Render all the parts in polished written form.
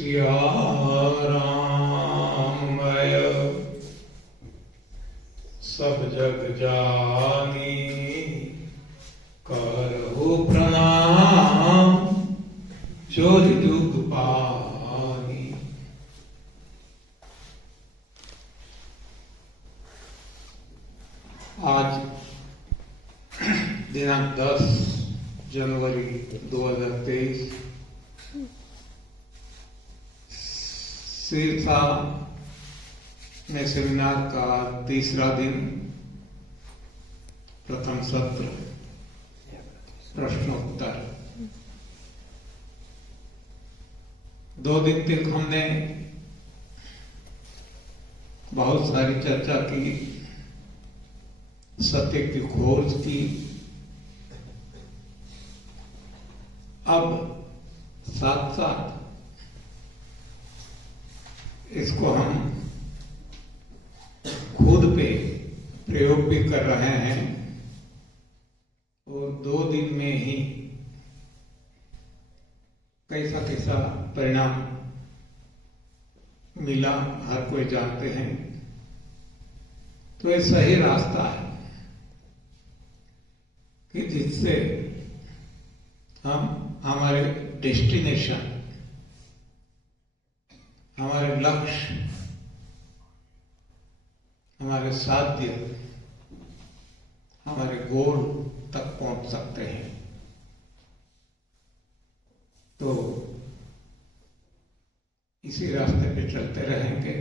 सिया राममय सब जग जानी करहु प्रणाम चोर जुग पानी। आज दिनांक 10 जनवरी 2023 सिरसा में सेमिनार का तीसरा दिन, प्रथम सत्र प्रश्नोत्तर। 2 दिन तक हमने बहुत सारी चर्चा की, सत्य की खोज की। अब साथ साथ इसको हम खुद पे प्रयोग भी कर रहे हैं और 2 दिन में ही कैसा कैसा परिणाम मिला हर कोई जानते हैं। तो ये सही रास्ता है कि जिससे हम हमारे डेस्टिनेशन, हमारे लक्ष्य, हमारे साध्य, हमारे गोल तक पहुंच सकते हैं। तो इसी रास्ते पे चलते रहेंगे।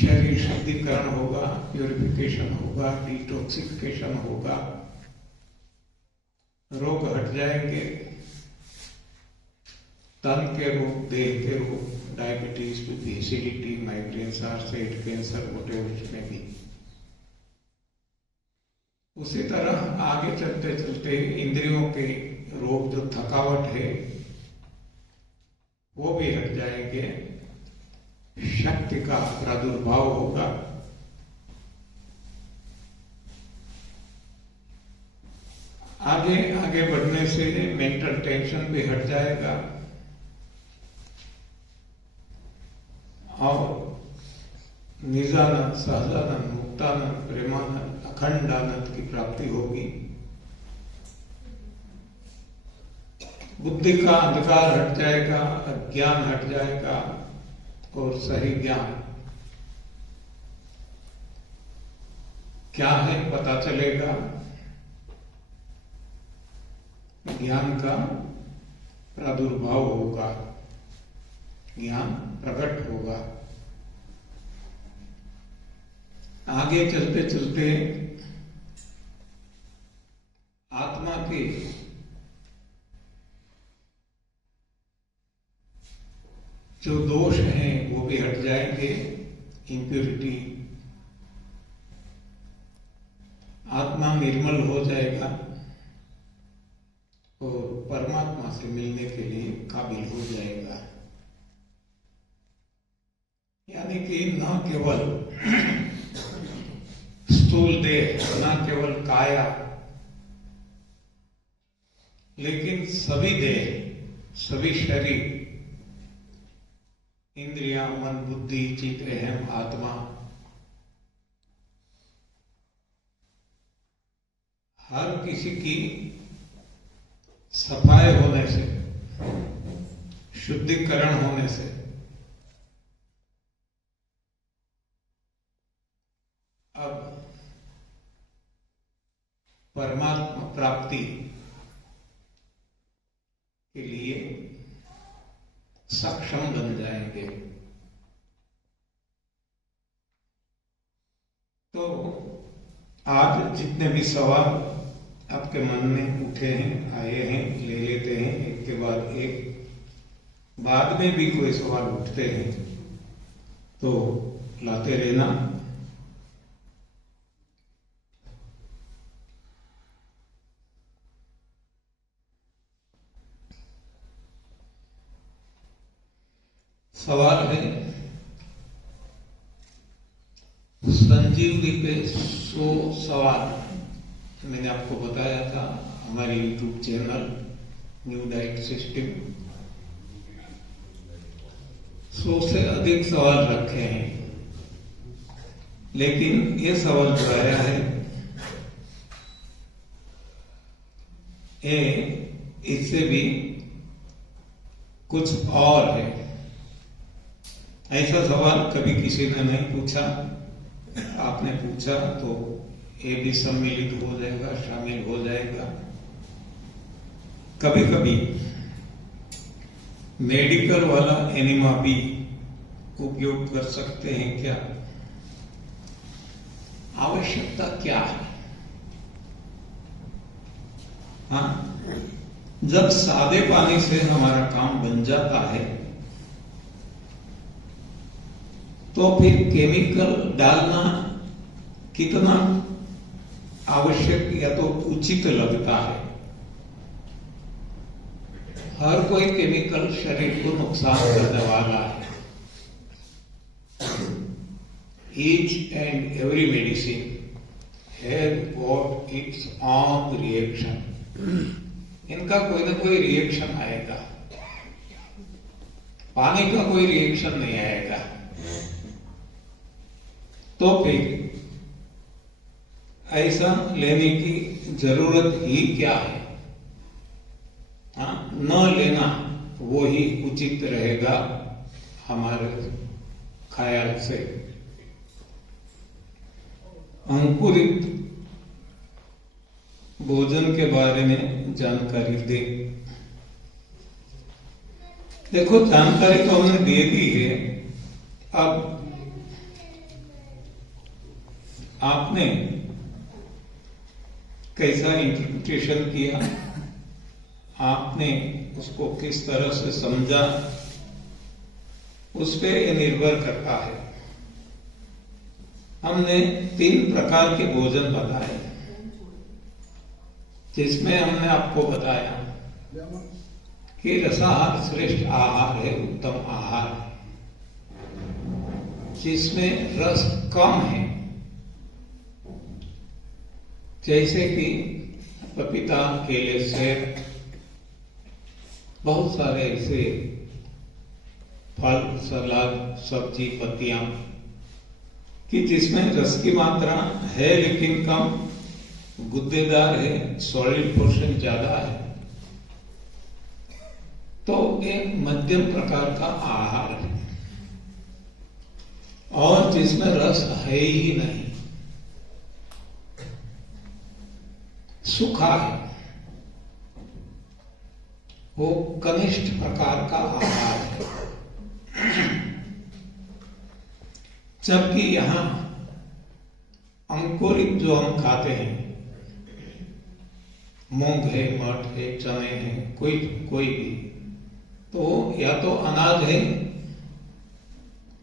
शरीर शुद्धिकरण होगा, प्यूरिफिकेशन होगा, डिटॉक्सिफिकेशन होगा, रोग हट जाएंगे, तन के रोग, देह के रोग, डायबिटीज, एसिडिटी, माइग्रेन, सार्सेट, कैंसर, वोटेवर में भी। उसी तरह आगे चलते चलते इंद्रियों के रोग, जो थकावट है, वो भी हट जाएंगे, शक्ति का प्रादुर्भाव होगा। आगे आगे बढ़ने से मेंटल टेंशन भी हट जाएगा और निजानंद, सहजानंद, मुक्तानंद, प्रेमानंद, अखंडानंद की प्राप्ति होगी। बुद्धि का अंधकार हट जाएगा, अज्ञान हट जाएगा और सही ज्ञान क्या है पता चलेगा। ज्ञान का प्रादुर्भाव होगा, ज्ञान प्रकट होगा। आगे चलते चलते आत्मा के जो दोष हैं वो भी हट जाएंगे, इम्प्योरिटी। आत्मा निर्मल हो जाएगा और परमात्मा से मिलने के लिए काबिल हो जाएगा। यानी कि न केवल स्थूल देह, न केवल काया, लेकिन सभी देह, सभी शरीर, इंद्रियां, मन, बुद्धि, चित्त, अहम, आत्मा, हर किसी की सफाई होने से, शुद्धिकरण होने से अब परमात्मा प्राप्ति के लिए सक्षम बन जाएंगे। तो आज जितने भी सवाल आपके मन में उठे हैं, आए हैं, ले लेते हैं एक के बाद एक। बाद में भी कोई सवाल उठते हैं तो लाते रहना। सवाल है, संजीवनी पे 100 सवाल मैंने आपको बताया था हमारे YouTube channel new diet system, 100 से अधिक सवाल रखे हैं, लेकिन ये सवाल जो आया है ये इससे भी कुछ और है। ऐसा सवाल कभी किसी ने नहीं पूछा, आपने पूछा तो ये भी सम्मिलित हो जाएगा, शामिल हो जाएगा। कभी कभी मेडिकल वाला एनिमा भी उपयोग कर सकते हैं क्या? आवश्यकता क्या है? हाँ, जब सादे पानी से हमारा काम बन जाता है तो फिर केमिकल डालना कितना आवश्यक या तो उचित लगता है? हर कोई केमिकल शरीर को नुकसान करने वाला है। Each and every medicine has got its own reaction. इनका कोई ना कोई रिएक्शन आएगा, पानी का कोई रिएक्शन नहीं आएगा। तो फिर ऐसा लेने की जरूरत ही क्या है? हाँ, न लेना वो ही उचित रहेगा हमारे ख्याल से। अंकुरित भोजन के बारे में जानकारी दे। देखो, जानकारी तो हमने दे दी है, अब आपने कैसा इंटरप्रिटेशन किया, आपने उसको किस तरह से समझा, उस पर यह निर्भर करता है। हमने 3 प्रकार के भोजन बताए, जिसमें हमने आपको बताया कि रसाहार श्रेष्ठ आहार है, उत्तम आहार है, जिसमें रस कम है। जैसे कि पपीता, केले, सेब, बहुत सारे ऐसे फल, सलाद, सब्जी, पत्तियां कि जिसमें रस की मात्रा है लेकिन कम, गुद्देदार है, सॉलिड पोर्शन ज्यादा है, तो एक मध्यम प्रकार का आहार है। और जिसमें रस है ही नहीं, सूखा है, वो कनिष्ठ प्रकार का आहार है। जबकि यहां अंकुरित जो हम खाते हैं, मूंग है, मठ है, चने हैं, कोई भी, तो या तो अनाज है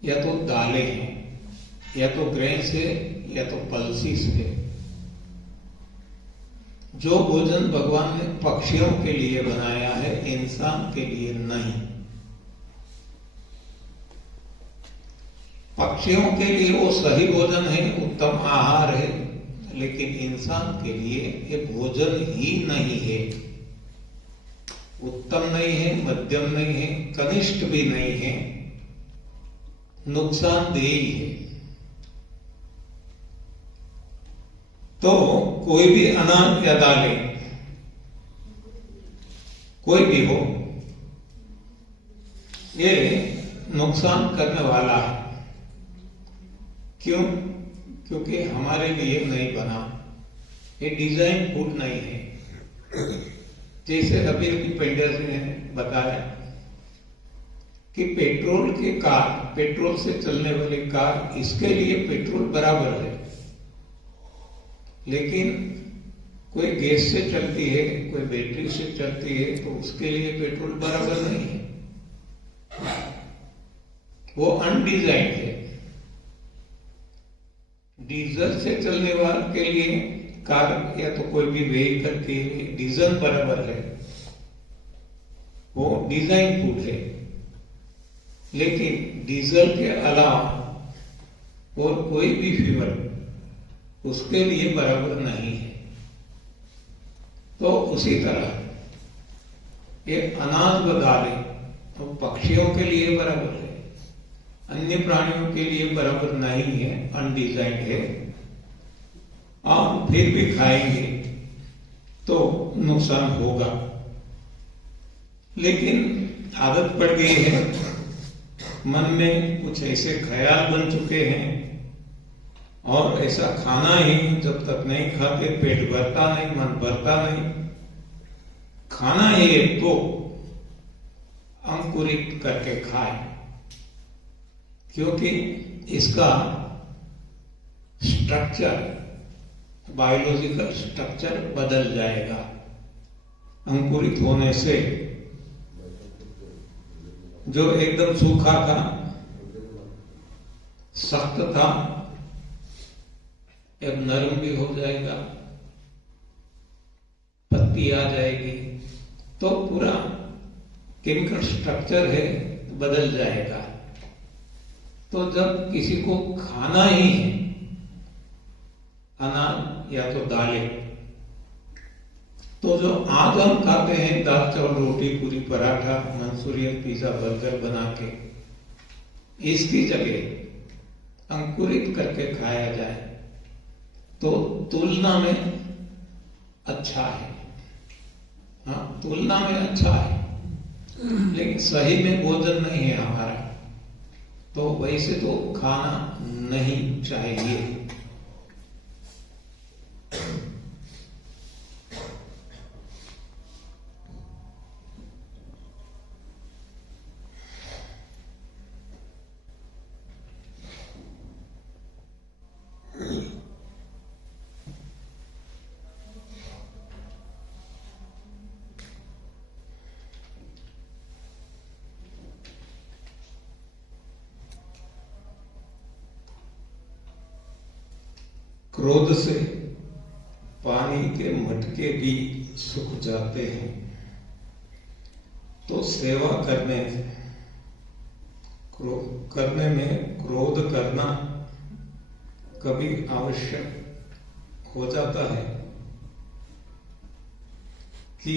या तो दालें हैं, या तो ग्रेन्स है या तो पल्सीस है। जो भोजन भगवान ने पक्षियों के लिए बनाया है, इंसान के लिए नहीं। पक्षियों के लिए वो सही भोजन है, उत्तम आहार है, लेकिन इंसान के लिए ये भोजन ही नहीं है। उत्तम नहीं है, मध्यम नहीं है, कनिष्ठ भी नहीं है, नुकसानदेही है। तो कोई भी अनाज या दालें, कोई भी हो, ये नुकसान करने वाला है। क्यों? क्योंकि हमारे लिए नहीं बना, ये डिजाइन फूड नहीं है। जैसे अभी पेंडर ने बताया कि पेट्रोल के कार, पेट्रोल से चलने वाली कार, इसके लिए पेट्रोल बराबर है, लेकिन कोई गैस से चलती है, कोई बैटरी से चलती है, तो उसके लिए पेट्रोल बराबर नहीं है, वो अनडिजाइंड है। डीजल से चलने वाले के लिए कार या तो कोई भी व्हीकल के लिए डीजल बराबर है, वो डिजाइन फूड है। लेकिन डीजल के अलावा और कोई भी फ्यूल उसके लिए बराबर नहीं है। तो उसी तरह ये अनाज व दालें तो पक्षियों के लिए बराबर है, अन्य प्राणियों के लिए बराबर नहीं है, अनडिजाइंड है, और फिर भी खाएंगे तो नुकसान होगा। लेकिन आदत पड़ गई है, मन में कुछ ऐसे ख्याल बन चुके हैं, और ऐसा खाना ही जब तक नहीं खाते पेट भरता नहीं, मन भरता नहीं। खाना है तो अंकुरित करके खाए, क्योंकि इसका स्ट्रक्चर, बायोलॉजिकल स्ट्रक्चर बदल जाएगा अंकुरित होने से। जो एकदम सूखा था, सख्त था, अब नरम भी हो जाएगा, पत्ती आ जाएगी, तो पूरा केमिकल स्ट्रक्चर है बदल जाएगा। तो जब किसी को खाना ही है अनाज या तो दालें, तो जो आज हम खाते हैं दाल चावल रोटी पूरी पराठा मंचूरियन पिज्जा बर्गर बना के, इसकी जगह अंकुरित करके खाया जाए तो तुलना में अच्छा है। हाँ, तुलना में अच्छा है, लेकिन सही में भोजन नहीं है हमारा, तो वैसे तो खाना नहीं चाहिए। क्रोध से पानी के मटके भी सूख जाते हैं, तो सेवा करने में क्रोध करना कभी आवश्यक हो जाता है कि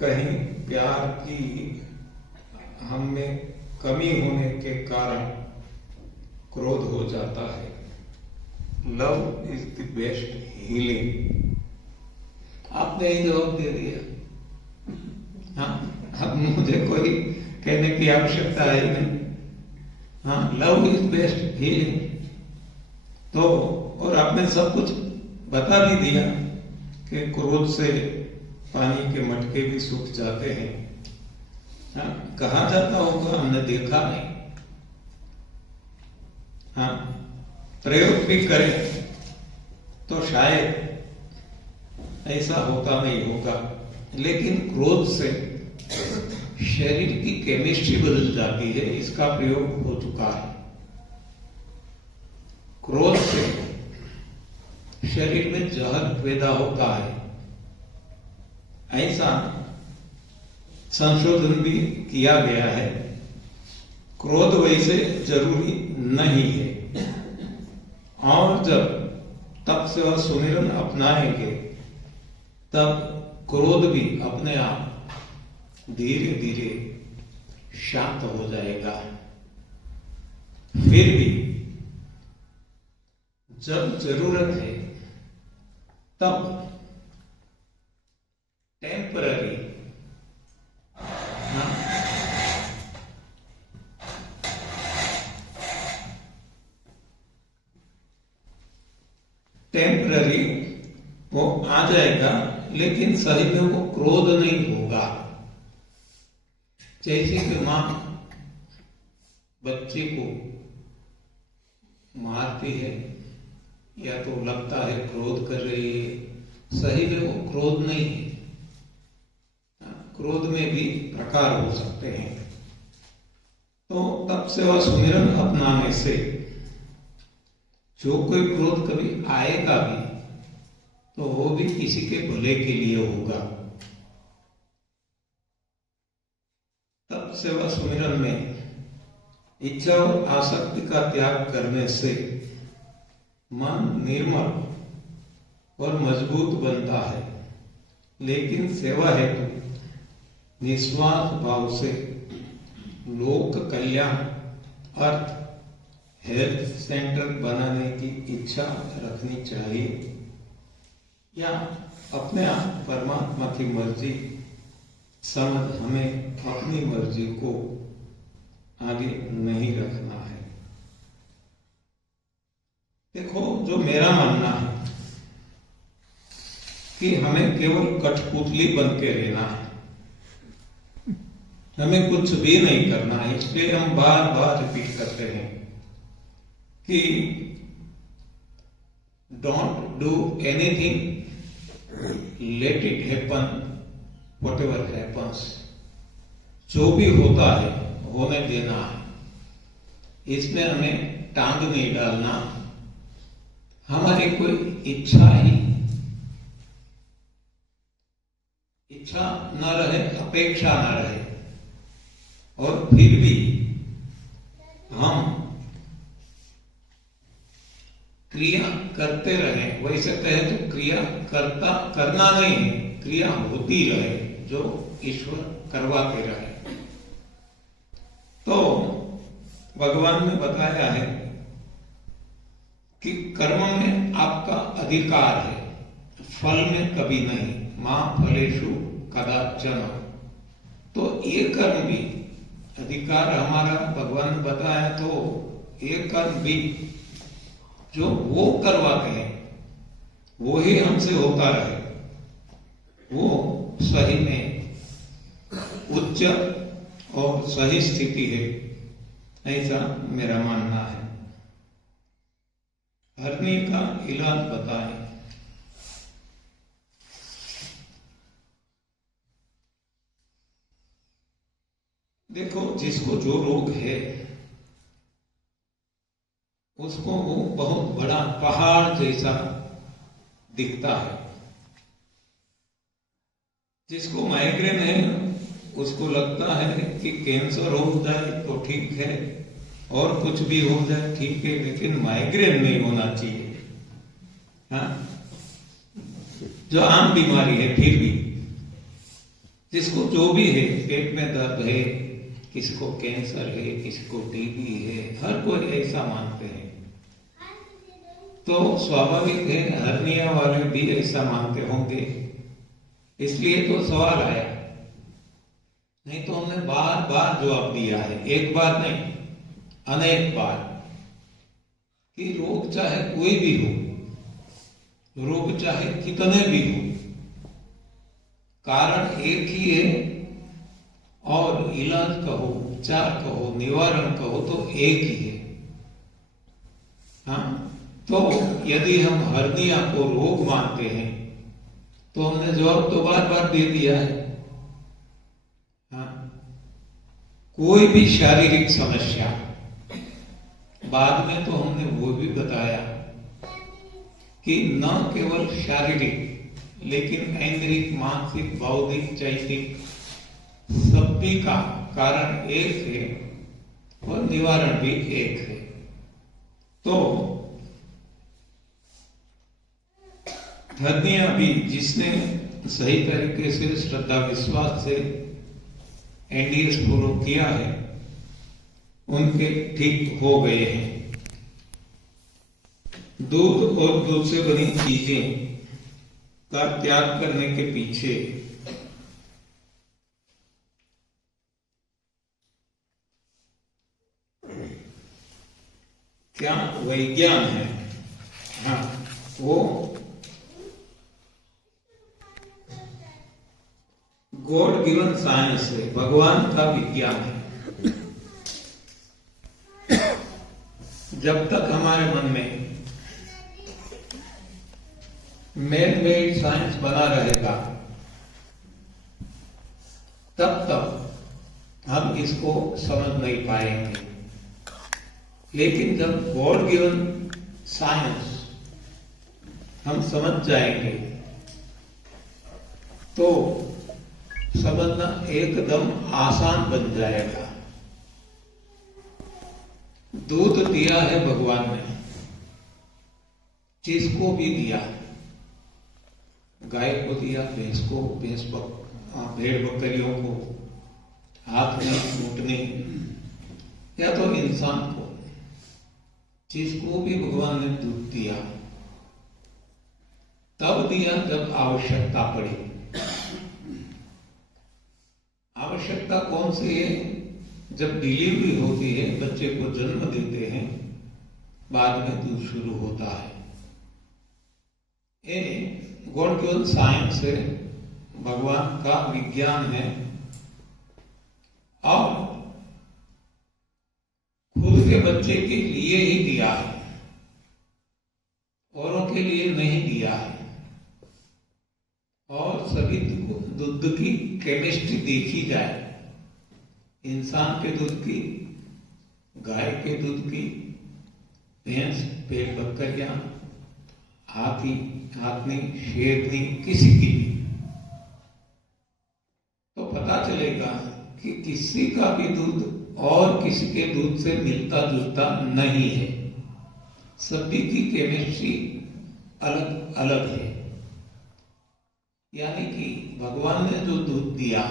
कहीं प्यार की हम में कमी होने के कारण क्रोध हो जाता है। Love is the best healing. आपने ही जवाब दे दिया। हाँ, अब मुझे कोई कहने की आवश्यकता है नहीं। हाँ, लव इज बेस्ट हीलिंग। तो और आपने सब कुछ बता भी दिया कि क्रोध से पानी के मटके भी सूख जाते हैं। हाँ, कहा जाता होगा, हमने देखा नहीं। हाँ, प्रयोग भी करें तो शायद ऐसा होता नहीं होगा, लेकिन क्रोध से शरीर की केमिस्ट्री बदल जाती है, इसका प्रयोग हो चुका है। क्रोध से शरीर में जहर पैदा होता है, ऐसा संशोधन भी किया गया है। क्रोध वैसे जरूरी नहीं है, और जब तप से वह सुमिरन अपनाएंगे तब क्रोध भी अपने आप धीरे धीरे शांत हो जाएगा। फिर भी जब जरूरत है तब टेम्पररी वो आ जाएगा, लेकिन सही में वो क्रोध नहीं होगा। जैसे कि मां बच्चे को मारती है या तो लगता है क्रोध कर रही है, सही में वो क्रोध नहीं है। क्रोध में भी प्रकार हो सकते हैं। तो तब से वह सुमिरन अपनाने से जो कोई क्रोध कभी आएगा भी तो वो भी किसी के भले के लिए होगा। तब से वह सुमिरन में इच्छा और आसक्ति का त्याग करने से मन निर्मल और मजबूत बनता है। लेकिन सेवा हेतु निस्वार्थ भाव से लोक कल्याण अर्थ हेल्थ सेंटर बनाने की इच्छा रखनी चाहिए या अपने आप परमात्मा की मर्जी समझ हमें अपनी मर्जी को आगे नहीं रखना है। देखो, जो मेरा मानना है कि हमें केवल कठपुतली बन के रहना है, हमें कुछ भी नहीं करना है। इसलिए हम बार बार रिपीट करते हैं कि don't do anything, let it happen whatever happens. जो भी होता है होने देना है, इसमें हमें टांग नहीं डालना। हमारी कोई इच्छा न रहे, अपेक्षा न रहे, और फिर भी हम क्रिया करते रहे। वैसे कहे तो क्रिया करना नहीं है, क्रिया होती रहे जो ईश्वर करवाते रहे। तो भगवान ने बताया है कि कर्म में आपका अधिकार है, फल में कभी नहीं। मां फलेषु कदाचन। तो ये कर्म भी अधिकार हमारा भगवान ने बताया। तो ये कर्म भी जो वो करवाते हैं वो ही हमसे होता रहे, वो सही में उच्च और सही स्थिति है, ऐसा मेरा मानना है। हरनी का इलाज बताएं। देखो, जिसको जो रोग है उसको वो बहुत बड़ा पहाड़ जैसा दिखता है। जिसको माइग्रेन है उसको लगता है कि कैंसर हो जाए तो ठीक है, और कुछ भी हो जाए ठीक है, लेकिन माइग्रेन नहीं होना चाहिए। हाँ, जो आम बीमारी है फिर भी, जिसको जो भी है, पेट में दर्द है, किसी को कैंसर है, किसी को टीबी है, हर कोई ऐसा मानते हैं। तो स्वाभाविक है हर्निया वाले भी ऐसा मानते होंगे। इसलिए तो सवाल आया, नहीं तो हमने बार बार जवाब दिया है, एक बार नहीं अनेक बार, कि रोग चाहे कोई भी हो, रोग चाहे कितने भी हो, कारण एक ही है, और इलाज कहो, उपचार कहो, निवारण कहो तो एक ही है। हाँ, तो यदि हम हर्निया को रोग मानते हैं तो हमने जवाब तो बार बार दे दिया है। हाँ, कोई भी शारीरिक समस्या, बाद में तो हमने वो भी बताया कि न केवल शारीरिक लेकिन ऐन्द्रिक, मानसिक, बौद्धिक, चैतिक सभी का कारण एक है और निवारण भी एक है। तो हर्निया भी जिसने सही तरीके से श्रद्धा विश्वास से एनडीएस फॉलो किया है, उनके ठीक हो गए हैं। दूध और दूध से बनी चीजें का त्याग करने के पीछे क्या विज्ञान है? हाँ, वो गॉड गिवन साइंस है, भगवान का विज्ञान है। जब तक हमारे मन में मैन मेड साइंस बना रहेगा, तब तक हम इसको समझ नहीं पाएंगे। लेकिन जब गॉड गिवन साइंस हम समझ जाएंगे तो समझना एकदम आसान बन जाएगा। दूध दिया है भगवान ने, जिसको भी दिया, गाय को दिया, भैंस को, भेड़ बकरियों को, हाथ में घुटने, या तो इंसान को, जिसको भी भगवान ने दूध दिया तब दिया जब आवश्यकता पड़ी। आवश्यकता कौन सी है? जब डिलीवरी होती है, बच्चे को जन्म देते हैं, बाद में दूध शुरू होता है। ये गॉड गिवन साइंस है, भगवान का विज्ञान है, और खुद के बच्चे के लिए ही दिया है, औरों के लिए नहीं दिया है। और सभी दूध की केमिस्ट्री देखी जाए, इंसान के दूध की, गाय के दूध की, भैंस, भेड़, बकरियां, हाथी, हाथनी, शेरनी, किसी की भी, तो पता चलेगा कि किसी का भी दूध और किसी के दूध से मिलता जुलता नहीं है। सभी की केमिस्ट्री अलग अलग है। यानी कि भगवान ने जो दूध दिया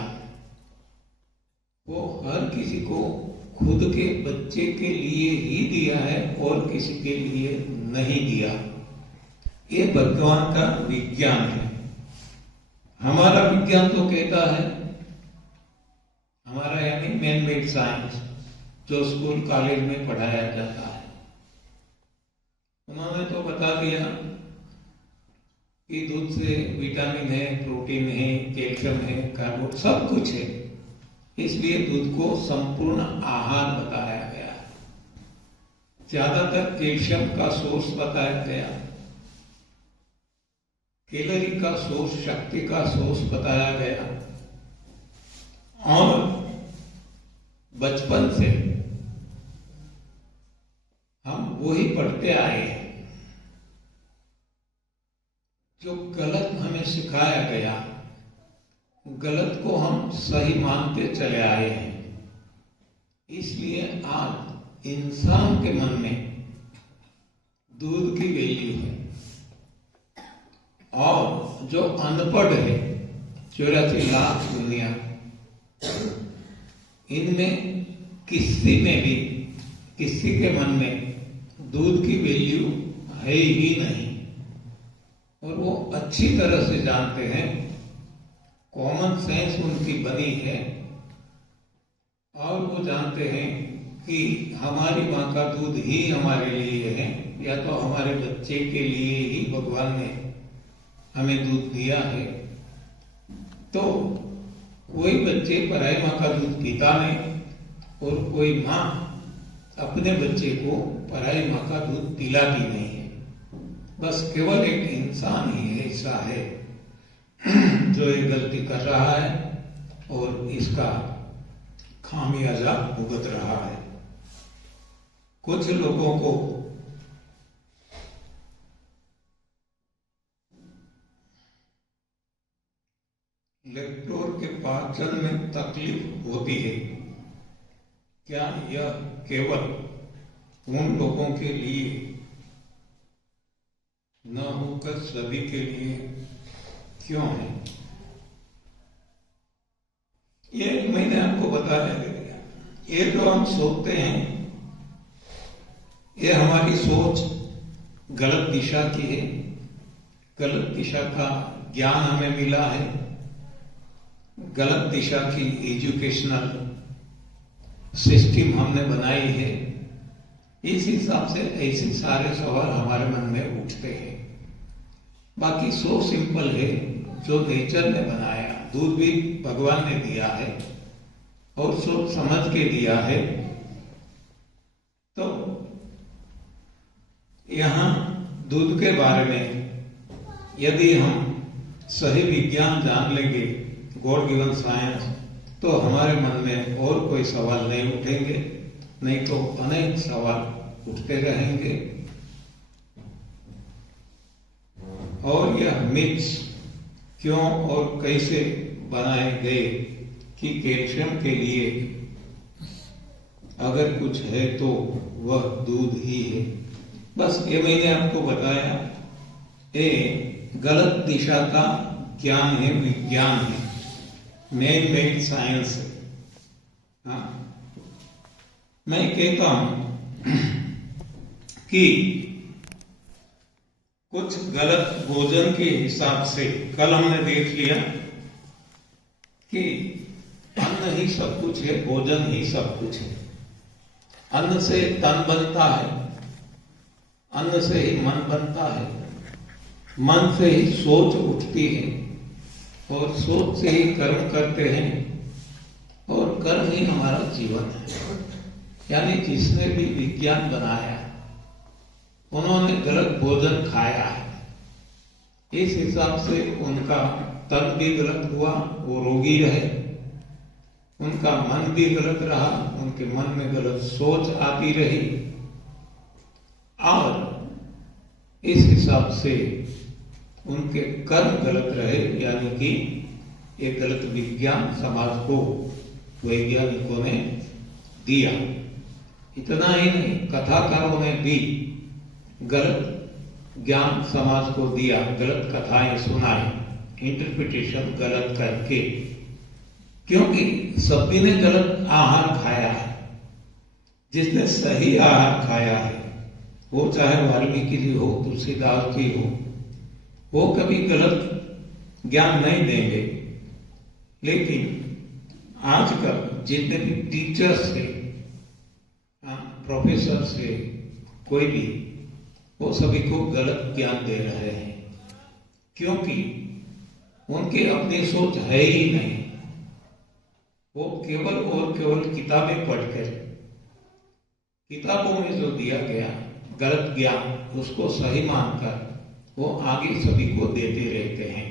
वो हर किसी को खुद के बच्चे के लिए ही दिया है और किसी के लिए नहीं दिया। ये भगवान का विज्ञान है। हमारा विज्ञान तो कहता है, हमारा यानी मैन मेड साइंस, जो स्कूल कॉलेज में पढ़ाया जाता है, उन्होंने तो बता दिया कि दूध से विटामिन है, प्रोटीन है, कैल्शियम है, कार्बोहाइड्रेट सब कुछ है। इसलिए दूध को संपूर्ण आहार बताया गया। ज्यादातर कैल्शियम का सोर्स बताया गया, कैलोरी का सोर्स, शक्ति का सोर्स बताया गया। और बचपन से हम वही पढ़ते आए हैं जो गलत हमें सिखाया गया, गलत को हम सही मानते चले आए हैं। इसलिए आज इंसान के मन में दूध की वैल्यू है। और जो अनपढ़ है, 84 लाख दुनिया, इनमें किसी में भी, किसी के मन में दूध की वैल्यू है ही नहीं। और वो अच्छी तरह से जानते हैं, कॉमन सेंस उनकी बनी है, और वो जानते हैं कि हमारी माँ का दूध ही हमारे लिए है, या तो हमारे बच्चे के लिए ही भगवान ने हमें दूध दिया है। तो कोई बच्चे पराई माँ का दूध पीता नहीं, और कोई माँ अपने बच्चे को पराई माँ का दूध पिलाती नहीं है। बस केवल एक इंसान ही ऐसा है जो ये गलती कर रहा है और इसका खामियाजा भुगत रहा है। कुछ लोगों को लेक्टोर के पाचन में तकलीफ होती है। क्या यह केवल उन लोगों के लिए न होकर सभी के लिए क्यों है? ये मैंने आपको बताया गया। ये जो हम सोचते हैं, ये हमारी सोच गलत दिशा की है। गलत दिशा का ज्ञान हमें मिला है, गलत दिशा की एजुकेशनल सिस्टम हमने बनाई है। इस हिसाब से ऐसे सारे सवाल हमारे मन में उठते हैं। बाकी सो सिंपल है, जो नेचर ने बनाया, दूध भी भगवान ने दिया है और सोच समझ के दिया है। तो यहाँ दूध के बारे में यदि हम सही विज्ञान जान लेंगे, गॉड गिवन साइंस, तो हमारे मन में और कोई सवाल नहीं उठेंगे, नहीं तो अनेक सवाल उठते रहेंगे। और यह मिथ्स क्यों और कैसे बनाए गए कि कैल्शियम के लिए अगर कुछ है तो वह दूध ही है। बस ये मैंने आपको बताया, ये गलत दिशा का ज्ञान है, विज्ञान है, मैन मेड साइंस है। हाँ, मैं कहता हूं कि कुछ गलत भोजन के हिसाब से कल हमने देख लिया कि अन्न ही सब कुछ है, भोजन ही सब कुछ है। अन्न से तन बनता है, अन्न से ही मन बनता है, मन से ही सोच उठती है और सोच से ही कर्म करते हैं और कर्म ही हमारा जीवन है। यानी जिसने भी विज्ञान बनाया उन्होंने गलत भोजन खाया है, इस हिसाब से उनका तन भी गलत हुआ, वो रोगी रहे, उनका मन भी गलत रहा, उनके मन में गलत सोच आती रही और इस हिसाब से उनके कर्म गलत रहे। यानी कि एक गलत विज्ञान समाज को वैज्ञानिकों ने दिया। इतना ही नहीं, कथाकारों ने भी गलत ज्ञान समाज को दिया, गलत कथाएं सुनाई, इंटरप्रिटेशन गलत करके, क्योंकि सभी ने गलत आहार खाया है। जिसने सही आहार खाया है, वो चाहे वाल्मीकि जी हो, तुलसीदास जी हो, वो कभी गलत ज्ञान नहीं देंगे। लेकिन आजकल जितने भी टीचर्स थे, प्रोफेसर से कोई भी, वो सभी को गलत ज्ञान दे रहे हैं, क्योंकि उनकी अपनी सोच है ही नहीं। वो केवल और केवल किताबें पढ़कर, किताबों में जो दिया गया गलत ज्ञान, उसको सही मानकर वो आगे सभी को देते रहते हैं।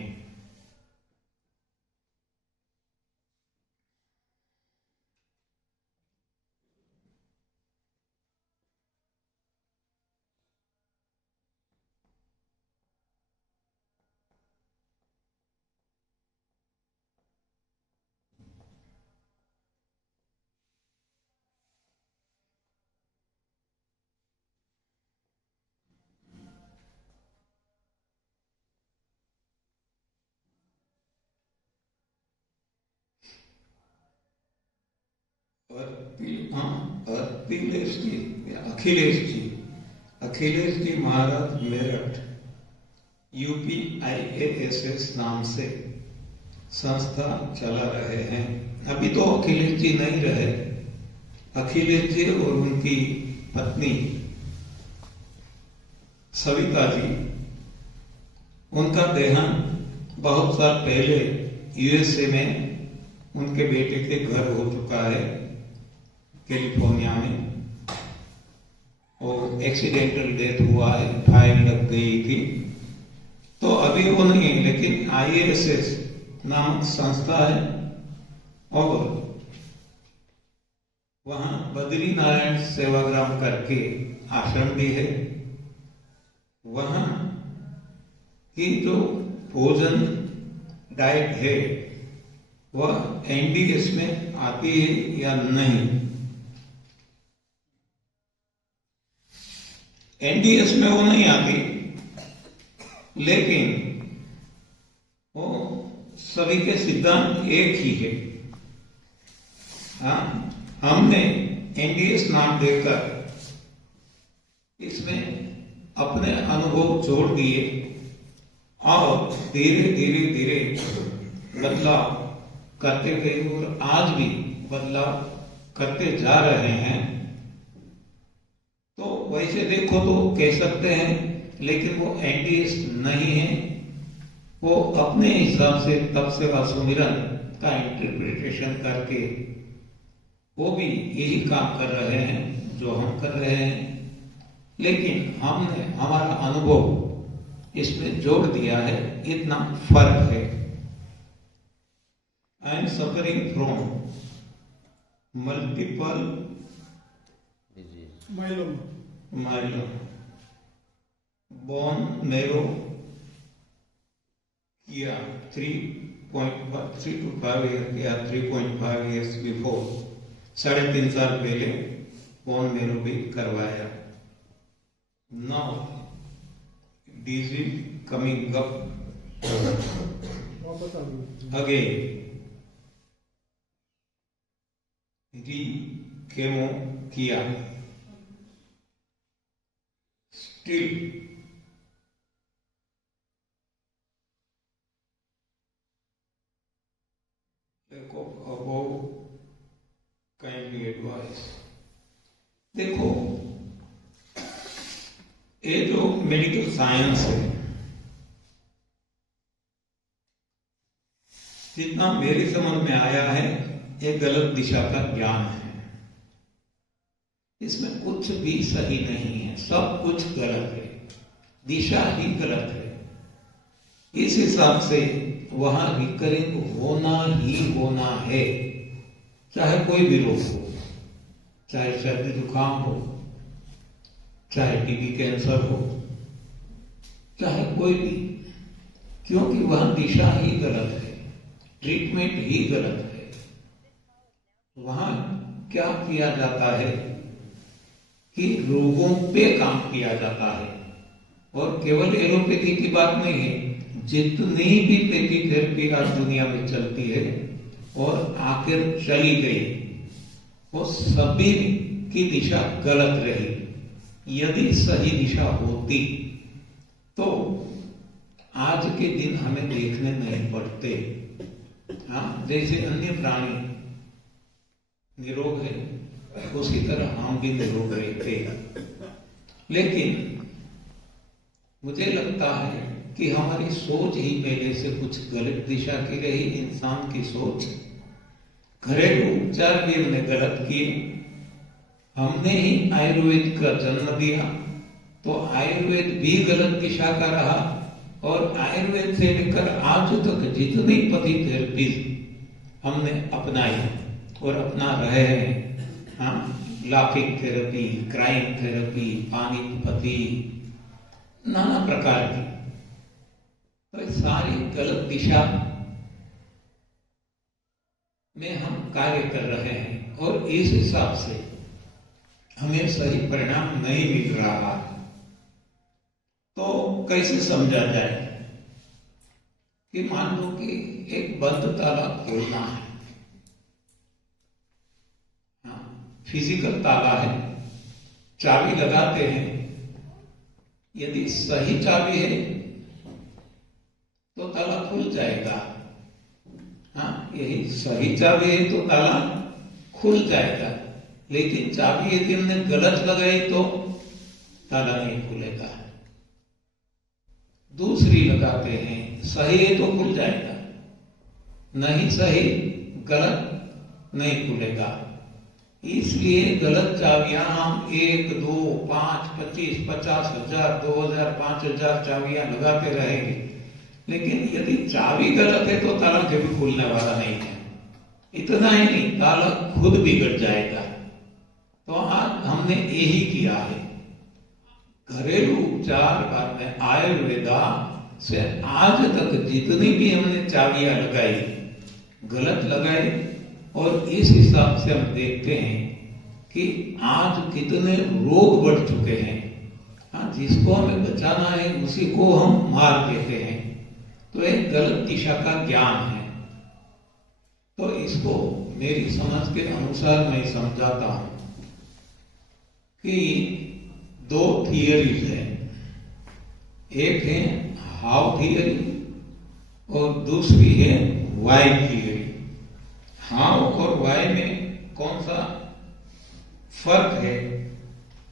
अखिलेश जी महाराज मेरठ UPIASS नाम से संस्था चला रहे हैं। अभी तो अखिलेश जी नहीं रहे। अखिलेश जी और उनकी पत्नी सविता जी, उनका देहांत बहुत साल पहले USA में उनके बेटे के घर हो चुका है, कैलिफोर्निया में, और एक्सीडेंटल डेथ हुआ है, फायर लग गई थी। तो अभी वो नहीं है, लेकिन IASS नामक संस्था है और वहां बद्री नारायण सेवाग्राम करके आश्रम भी है। वहां की जो भोजन डाइट है वह NDS में आती है या नहीं। NDS में वो नहीं आती, लेकिन वो सभी के सिद्धांत एक ही है। हाँ, हमने NDS नाम देकर इसमें अपने अनुभव जोड़ दिए और धीरे धीरे धीरे बदलाव करते गए और आज भी बदलाव करते जा रहे हैं। तो वैसे देखो तो कह सकते हैं, लेकिन वो NDS नहीं है। वो अपने हिसाब से तप सेवा सुमिरन का इंटरप्रिटेशन करके वो भी यही काम कर रहे हैं जो हम कर रहे हैं, लेकिन हमने हमारा अनुभव इसमें जोड़ दिया है, इतना फर्क है। I am suffering from multiple myeloma, bone marrow किया 3 to 5 years या 3.5 years before, 3.5 साल पहले बोन मेरो भी करवाया। Now disease coming up again. जी केमो किया, still lack of above kindly advice। देखो, ये जो मेडिकल साइंस है, जितना मेरी समझ में आया है, ये गलत दिशा का ज्ञान है। इसमें कुछ भी सही नहीं है, सब कुछ गलत है, दिशा ही गलत है। इस हिसाब से वहां रिकरिंग होना ही होना है, चाहे कोई भी रोग हो, चाहे सर्दी जुकाम हो, चाहे टीबी कैंसर हो, चाहे कोई भी, क्योंकि वहां दिशा ही गलत है, ट्रीटमेंट ही गलत है। वहां क्या किया जाता है कि रोगों पे काम किया जाता है, और केवल एलोपैथी की बात नहीं है, जितनी भी पैथी थेरेपी आज दुनिया में चलती है और आखिर चली गई, वो सभी की दिशा गलत रही। यदि सही दिशा होती तो आज के दिन हमें देखने नहीं पड़ते। हाँ, जैसे अन्य प्राणी निरोग है, उसी तरह हम भी निरोग रहते। लेकिन मुझे लगता है कि हमारी सोच ही पहले से कुछ गलत दिशा की रही। इंसान की सोच, घरेलू उपचार भी हमने गलत किए। हमने ही आयुर्वेद का जन्म दिया, तो आयुर्वेद भी गलत दिशा का रहा, और आयुर्वेद से लेकर आज तक जितनी पति थेरेपी हमने अपनाई और अपना रहे हैं, हाँ, laughing therapy, crime therapy, Panipati, नाना प्रकार की, तो सारी गलत दिशा में हम कार्य कर रहे हैं, और इस हिसाब से हमें सही परिणाम नहीं मिल रहा। तो कैसे समझा जाए कि मान लो कि एक बंद ताला खोलना है, हाँ, फिजिकल ताला है, चाबी लगाते हैं, यदि सही चाबी है तो ताला खुल जाएगा। हाँ, यही सही चाबी है तो ताला खुल जाएगा, लेकिन चाबी यदि हमने गलत लगाई तो ताला नहीं खुलेगा। दूसरी लगाते हैं, सही है तो खुल जाएगा, नहीं सही, गलत नहीं खुलेगा। इसलिए गलत चाबियां हम 1, 2, 5, 25, 50,000, 2,000, 5,000 चाबियां लगाते रहेंगे, लेकिन यदि चाबी गलत है तो ताला कभी खुलने वाला नहीं है। इतना ही नहीं, ताला खुद बिगड़ जाएगा। तो आज हमने यही किया है, घरेलू उपचार में आयुर्वेदा से आज तक जितनी भी हमने चाबियां लगाई, गलत लगाई, और इस हिसाब से हम देखते हैं कि आज कितने रोग बढ़ चुके हैं। हाँ, जिसको हमें बचाना है उसी को हम मार देते हैं, तो एक गलत दिशा का ज्ञान है। तो इसको मेरी समझ के अनुसार मैं समझाता हूं कि 2 थियरीज है, एक है हाउ थियरी और दूसरी है वाई थियरी। हाउ और वाई में कौन सा फर्क है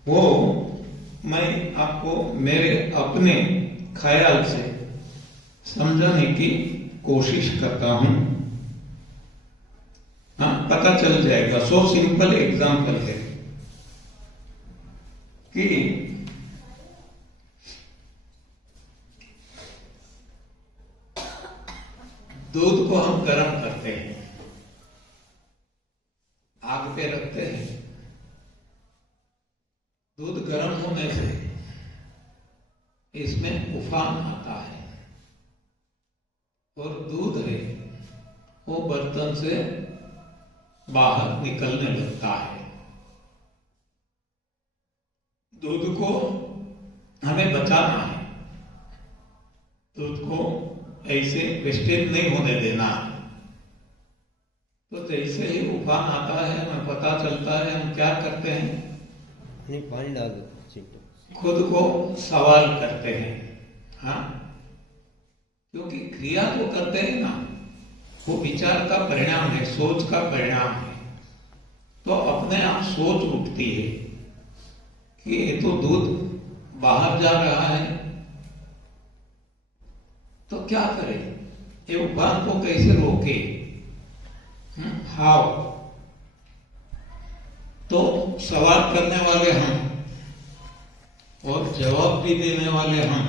वो मैं आपको मेरे अपने ख्याल से समझाने की कोशिश करता हूं। हाँ, पता चल जाएगा। सो सिंपल एग्जांपल है कि दूध को हम गर्म करते हैं, आग पे रखते हैं, दूध गर्म होने से इसमें उफान आता है और दूध है वो बर्तन से बाहर निकलने लगता है। दूध को हमें बचाना है, दूध को ऐसे वेस्टेज नहीं होने देना। तो जैसे ही उफान आता है, हमें पता चलता है, हम क्या करते हैं? नहीं, पानी डाल देते चिंटू। खुद को सवाल करते हैं। हाँ, क्योंकि क्रिया तो करते हैं ना, वो विचार का परिणाम है, सोच का परिणाम है। तो अपने आप सोच उठती है कि ये तो दूध बाहर जा रहा है, तो क्या करें? ये उफान को कैसे रोके? हाउ? तो सवाल करने वाले हम और जवाब भी देने वाले हम।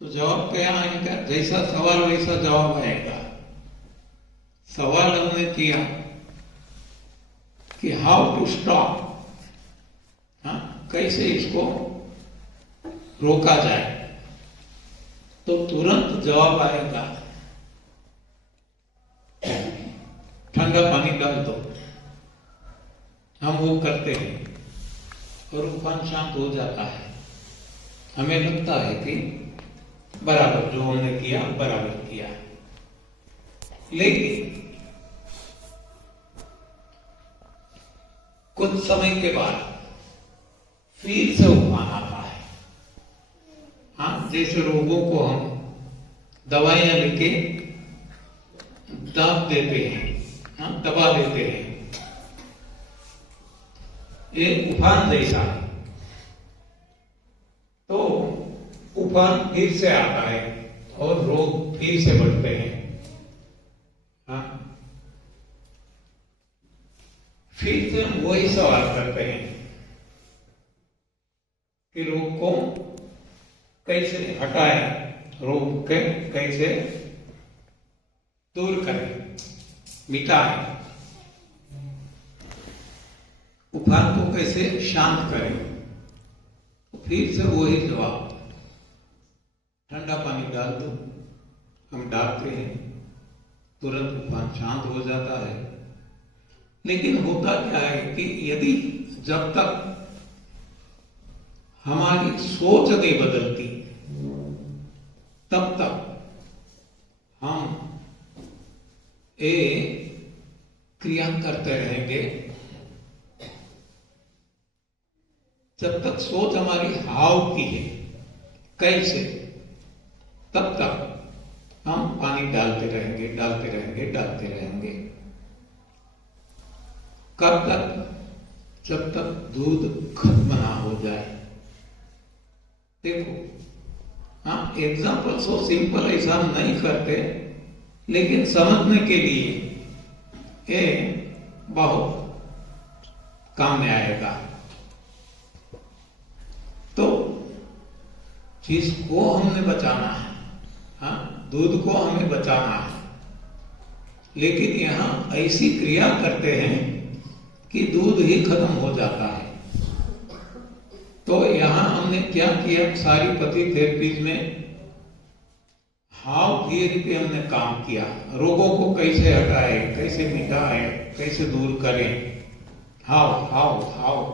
तो जवाब क्या आएगा? जैसा सवाल वैसा जवाब आएगा। सवाल हमने किया कि हाउ टू स्टॉप, कैसे इसको रोका जाए, तो तुरंत जवाब आएगा ठंडा पानी डाल दो। हम वो करते हैं और उफान शांत हो जाता है। हमें लगता है कि बराबर जो हमने किया बराबर किया, लेकिन कुछ समय के बाद फिर से उफान आता है। हाँ, जैसे रोगों को हम दवाइयां लेके दाब देते हैं, हाँ, दबा देते हैं, ये उफान जैसा है। तो उफान फिर से आता है और रोग फिर से बढ़ते हैं। हाँ, फिर से हम वही सवाल करते हैं कि रोग को कैसे हटाएं, रोग के कैसे दूर करें, मिटाएं, उफान को कैसे शांत करें। तो फिर से वही जवाब, ठंडा पानी डाल दो। हम डालते हैं, तुरंत उफान शांत हो जाता है। लेकिन होता क्या है कि यदि जब तक हमारी सोच नहीं बदलती, तब तक हम ये क्रिया करते रहेंगे। जब तक सोच हमारी हाव की है कैसे, तब तक हम पानी डालते रहेंगे, डालते रहेंगे, डालते रहेंगे। कब तक? जब तक दूध खत्म ना हो जाए। देखो, हाँ, एग्जाम्पल सो सिंपल ऐसा हम नहीं करते, लेकिन समझने के लिए ये बहुत काम में आएगा। तो जिसको हमने बचाना है, हाँ, दूध को हमें बचाना है, लेकिन यहां ऐसी क्रिया करते हैं कि दूध ही खत्म हो जाता है। तो यहां हमने क्या किया? सारी पति थेरेपीज में हाउ थियरी पे हमने काम किया। रोगों को कैसे हटाए, कैसे मिटाए, कैसे दूर करें, हाउ हाउ हाउ।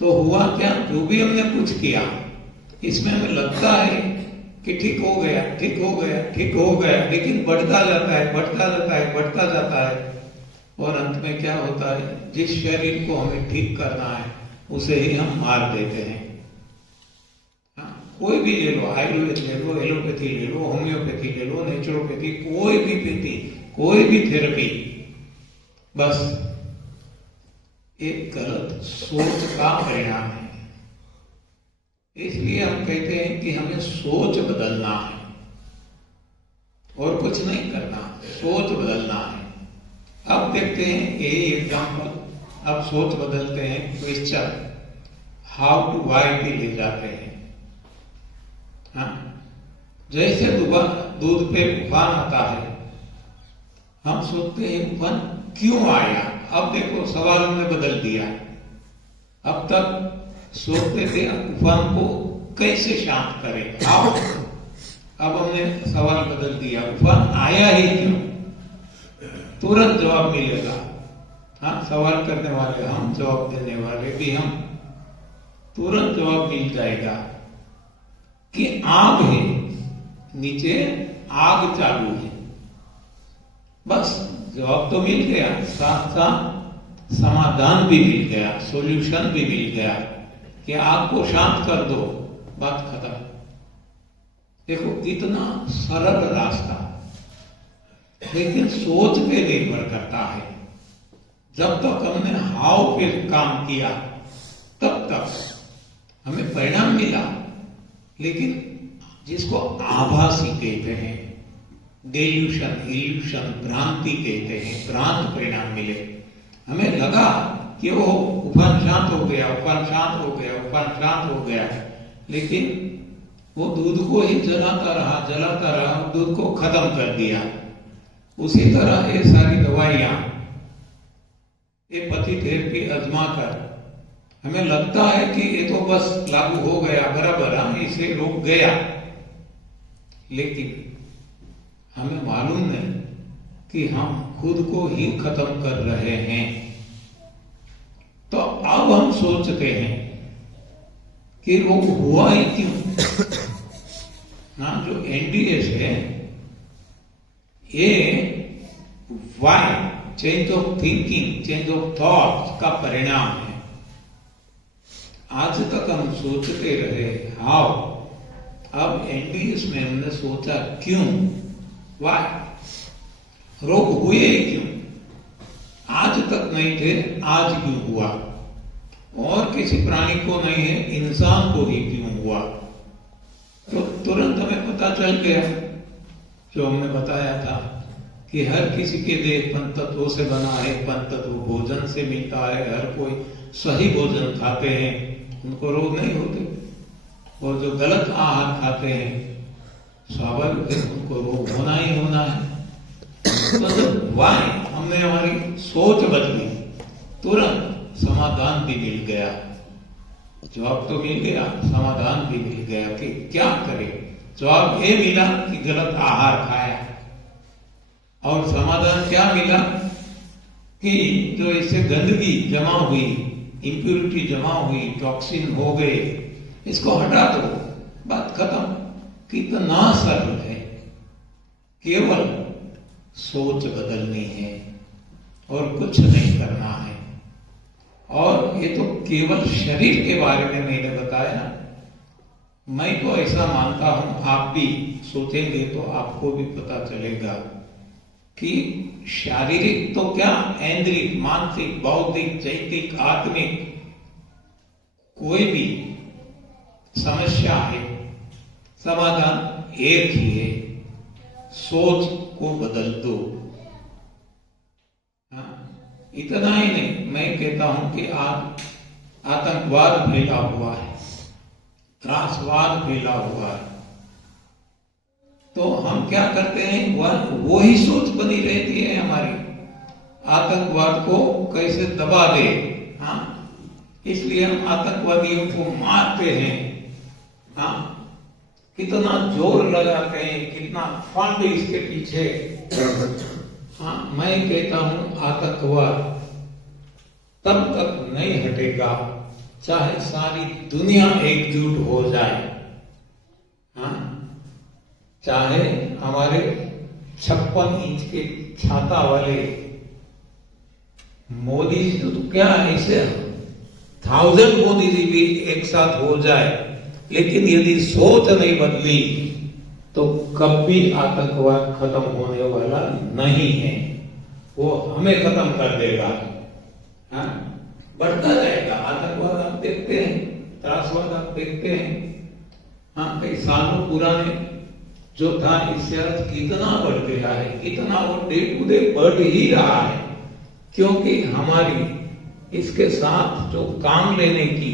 तो हुआ क्या? जो भी हमने कुछ किया, इसमें हमें लगता है कि ठीक हो गया, ठीक हो गया, ठीक हो गया, लेकिन बढ़ता जाता है, बढ़ता जाता है, बढ़ता जाता है। और अंत में क्या होता है? जिस शरीर को हमें ठीक करना है उसे ही हम मार देते हैं। हाँ, कोई भी ले लो, आयुर्वेद ले लो, एलोपैथी ले लो, होम्योपैथी ले लो, नेचुरोपैथी, कोई भी पैथी, कोई भी थेरेपी, बस एक गलत सोच का परिणाम है। इसलिए हम कहते हैं कि हमें सोच बदलना है और कुछ नहीं करना, सोच बदलना है। अब देखते हैं ये एग्जाम्पल। अब सोच बदलते हैं, क्वेश्चन हाउ टू वाई पे ले जाते हैं। हाँ, जैसे दूध पे उफान आता है, हम सोचते हैं उफान क्यों आया। अब देखो, सवाल हमने बदल दिया। अब तक सोचते थे उफान को कैसे शांत करें, अब हमने सवाल बदल दिया, उफान आया ही क्यों। तुरंत जवाब मिलेगा। हाँ, सवाल करने वाले हम, जवाब देने वाले भी हम। तुरंत जवाब मिल जाएगा कि आग है, नीचे आग चालू है। बस जवाब तो मिल गया, साथ साथ समाधान भी मिल गया, सॉल्यूशन भी मिल गया कि आग को शांत कर दो, बात खत्म। देखो कितना सरल रास्ता, लेकिन सोच पे निर्भर करता है। जब तक हमने हाव पे काम किया तब तक हमें परिणाम मिला, लेकिन जिसको आभासी कहते हैं, डेल्यूशन, इल्यूशन, भ्रांति कहते हैं, भ्रांत परिणाम मिले। हमें लगा कि वो उफान शांत हो गया, उफान शांत हो गया, उफान शांत हो गया, लेकिन वो दूध को ही जलाता रहा, दूध को खत्म कर दिया। उसी तरह ये सारी दवाइयां, ये पति थेरेपी आजमा कर हमें लगता है कि ये तो बस लागू हो गया, बराबर हम इसे रोक गया, लेकिन हमें मालूम नहीं कि हम खुद को ही खत्म कर रहे हैं। तो अब हम सोचते हैं कि वो हुआ ही क्यों। ना जो एनडीएस है ये why, change of thinking, change of thought का परिणाम है। आज तक हम सोचते रहे हाउ, अब एनडीएस में हमने सोचा क्यों, वाई। रोग हुए क्यों, आज तक नहीं थे, आज क्यों हुआ, और किसी प्राणी को नहीं है, इंसान को ही क्यों हुआ। तो तुरंत हमें पता चल गया जो हमने बताया था कि हर किसी के देह पंचतत्वों से बना है, पंचतत्व भोजन से मिलता है। हर कोई सही भोजन खाते हैं उनको रोग नहीं होते, और जो गलत आहार खाते हैं स्वाभाविक है उनको रोग होना ही होना है। तो जब वाई हमने हमारी सोच बदली, तुरंत समाधान भी मिल गया, जवाब तो मिल गया, समाधान भी मिल गया कि क्या करें। जवाब ये मिला कि गलत आहार खाया, और समाधान क्या मिला कि जो इससे गंदगी जमा हुई, इंप्यूरिटी जमा हुई, टॉक्सिन हो गए, इसको हटा दो, बात खत्म। कितना सरल है, केवल सोच बदलनी है और कुछ नहीं करना है। और ये तो केवल शरीर के बारे में मैंने बताया, मैं तो ऐसा मानता हूं, आप भी सोचेंगे तो आपको भी पता चलेगा कि शारीरिक तो क्या, ऐन्द्रिक, मानसिक, बौद्धिक, चैतिक, आत्मिक, कोई भी समस्या है, समाधान एक ही है, सोच को बदल दो। इतना ही नहीं, मैं कहता हूं कि आज आतंकवाद फैला हुआ है, त्रासवाद फैला हुआ है, तो हम क्या करते हैं, वो ही सोच बनी रहती है हमारी, आतंकवाद को कैसे दबा दे। हाँ, इसलिए हम आतंकवादियों को मारते हैं। हाँ, कितना जोर लगाते हैं, कितना फंड इसके पीछे। हाँ, मैं कहता हूं आतंकवाद तब तक नहीं हटेगा चाहे सारी दुनिया एकजुट हो जाए। हाँ, चाहे हमारे 56 इंच के छाता वाले मोदी जी तो क्या ऐसे 1000 मोदी जी भी एक साथ हो जाए, लेकिन यदि सोच नहीं बदली तो कभी आतंकवाद खत्म होने वाला नहीं है, वो हमें खत्म कर देगा। हाँ, बढ़ता जाएगा आतंकवाद, आप देखते हैं, त्रासवाद आप देखते हैं। हाँ, कई सालों पुराने जो था, इससे आज कितना बढ़ गया है, कितना वो डे टू डे बढ़ ही रहा है, क्योंकि हमारी इसके साथ जो काम लेने की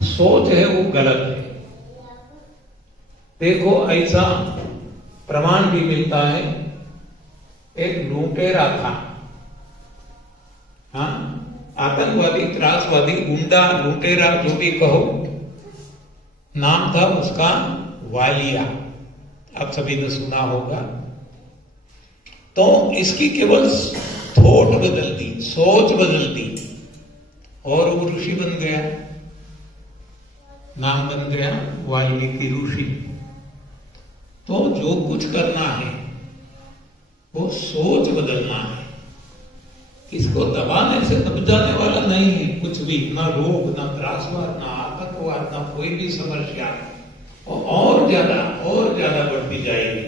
सोच है वो गलत है। देखो, ऐसा प्रमाण भी मिलता है, एक लुटेरा था। हाँ, आतंकवादी, त्रासवादी, गुंडा, लुटेरा, जो भी कहो, नाम था उसका वालिया, आप सभी ने सुना होगा। तो इसकी केवल थॉट बदल दी, सोच बदल दी, और वो ऋषि बन गया, नाम बन गया वाल्मीकि ऋषि। तो जो कुछ करना है वो सोच बदलना है। इसको दबाने से दब जाने वाला नहीं है कुछ भी, ना रोग, ना त्रासवाद, ना आतंकवाद, ना कोई भी समस्या, और ज्यादा बढ़ती जाएगी।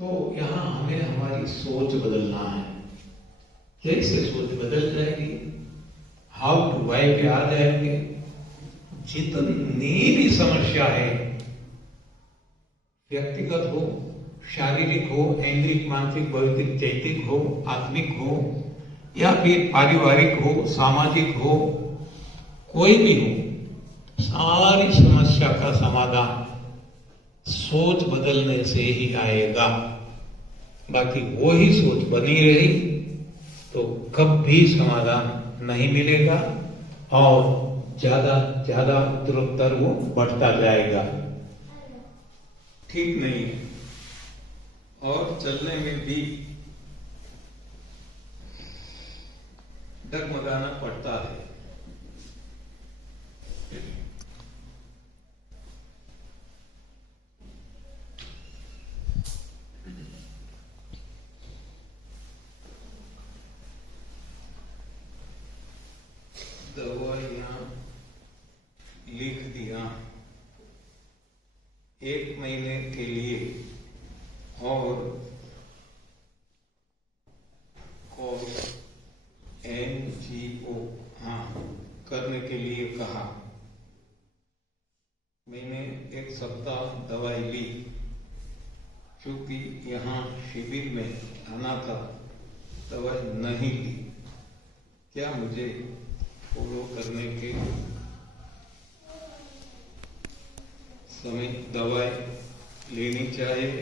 तो यहां हमें हमारी सोच बदलना है। कैसे सोच बदल जाएगी? हाउ टू वाई पे आ जाएंगे। जितनी भी समस्या है, व्यक्तिगत हो, शारीरिक हो, ऐंगिक, मानसिक, भौतिक, चैतिक हो, आत्मिक हो, या फिर पारिवारिक हो, सामाजिक हो, कोई भी हो, सारी समस्या का समाधान सोच बदलने से ही आएगा। बाकी वो ही सोच बनी रही तो कभी समाधान नहीं मिलेगा और ज्यादा उत्तरोत्तर वो बढ़ता जाएगा। ठीक नहीं है। और चलने में भी डगमगाना पड़ता है। दवाइयां लिख दिया 1 महीने के लिए और NGO करने के लिए कहा। मैंने 1 सप्ताह दवाई ली, क्योंकि यहाँ शिविर में आना था, दवाई नहीं ली। क्या मुझे फॉलो करने के समय दवाई लेनी चाहिए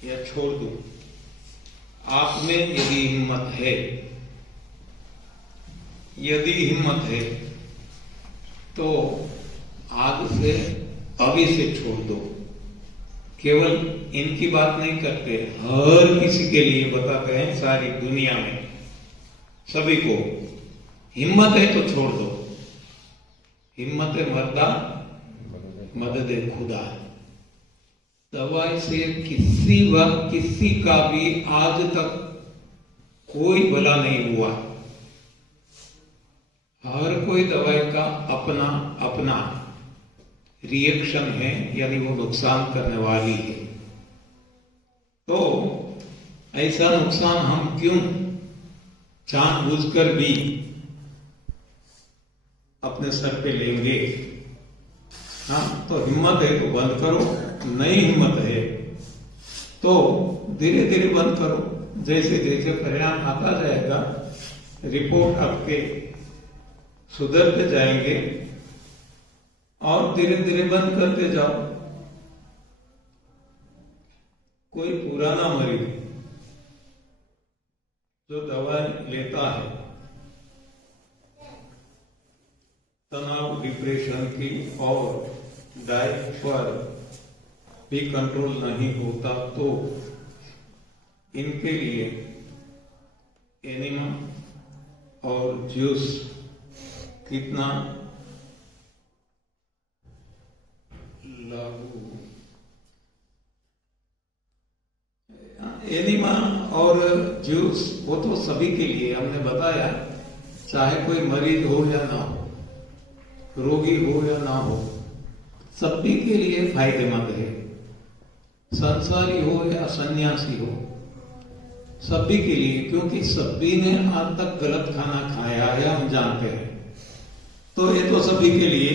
या छोड़ दूं? आप में यदि हिम्मत है तो आज से अभी से छोड़ दो। केवल इनकी बात नहीं करते, हर किसी के लिए बताते हैं, सारी दुनिया में सभी को। हिम्मत है तो छोड़ दो। हिम्मत मर्दा मदद खुदा। दवाई से किसी का भी आज तक कोई भला नहीं हुआ। हर कोई दवाई का अपना रिएक्शन है, यानी वो नुकसान करने वाली है। तो ऐसा नुकसान हम क्यों जानबूझकर भी अपने सर पे लेंगे? तो हिम्मत है तो बंद करो, नहीं हिम्मत है तो धीरे धीरे बंद करो। जैसे जैसे परिणाम आता जाएगा, रिपोर्ट आपके सुधरते जाएंगे और धीरे धीरे बंद करते जाओ। कोई पुराना मरीज जो दवाई लेता है, तनाव, डिप्रेशन की और डाइट पर भी कंट्रोल नहीं होता, तो इनके लिए एनिमा और जूस कितना लागू। एनिमा और जूस वो तो सभी के लिए हमने बताया, चाहे कोई मरीज हो या ना हो, रोगी हो या ना हो, सभी के लिए फायदेमंद है। संसारी हो या सन्यासी हो, सभी के लिए, क्योंकि सभी ने आज तक गलत खाना खाया है, हम जानते हैं। तो ये तो सभी के लिए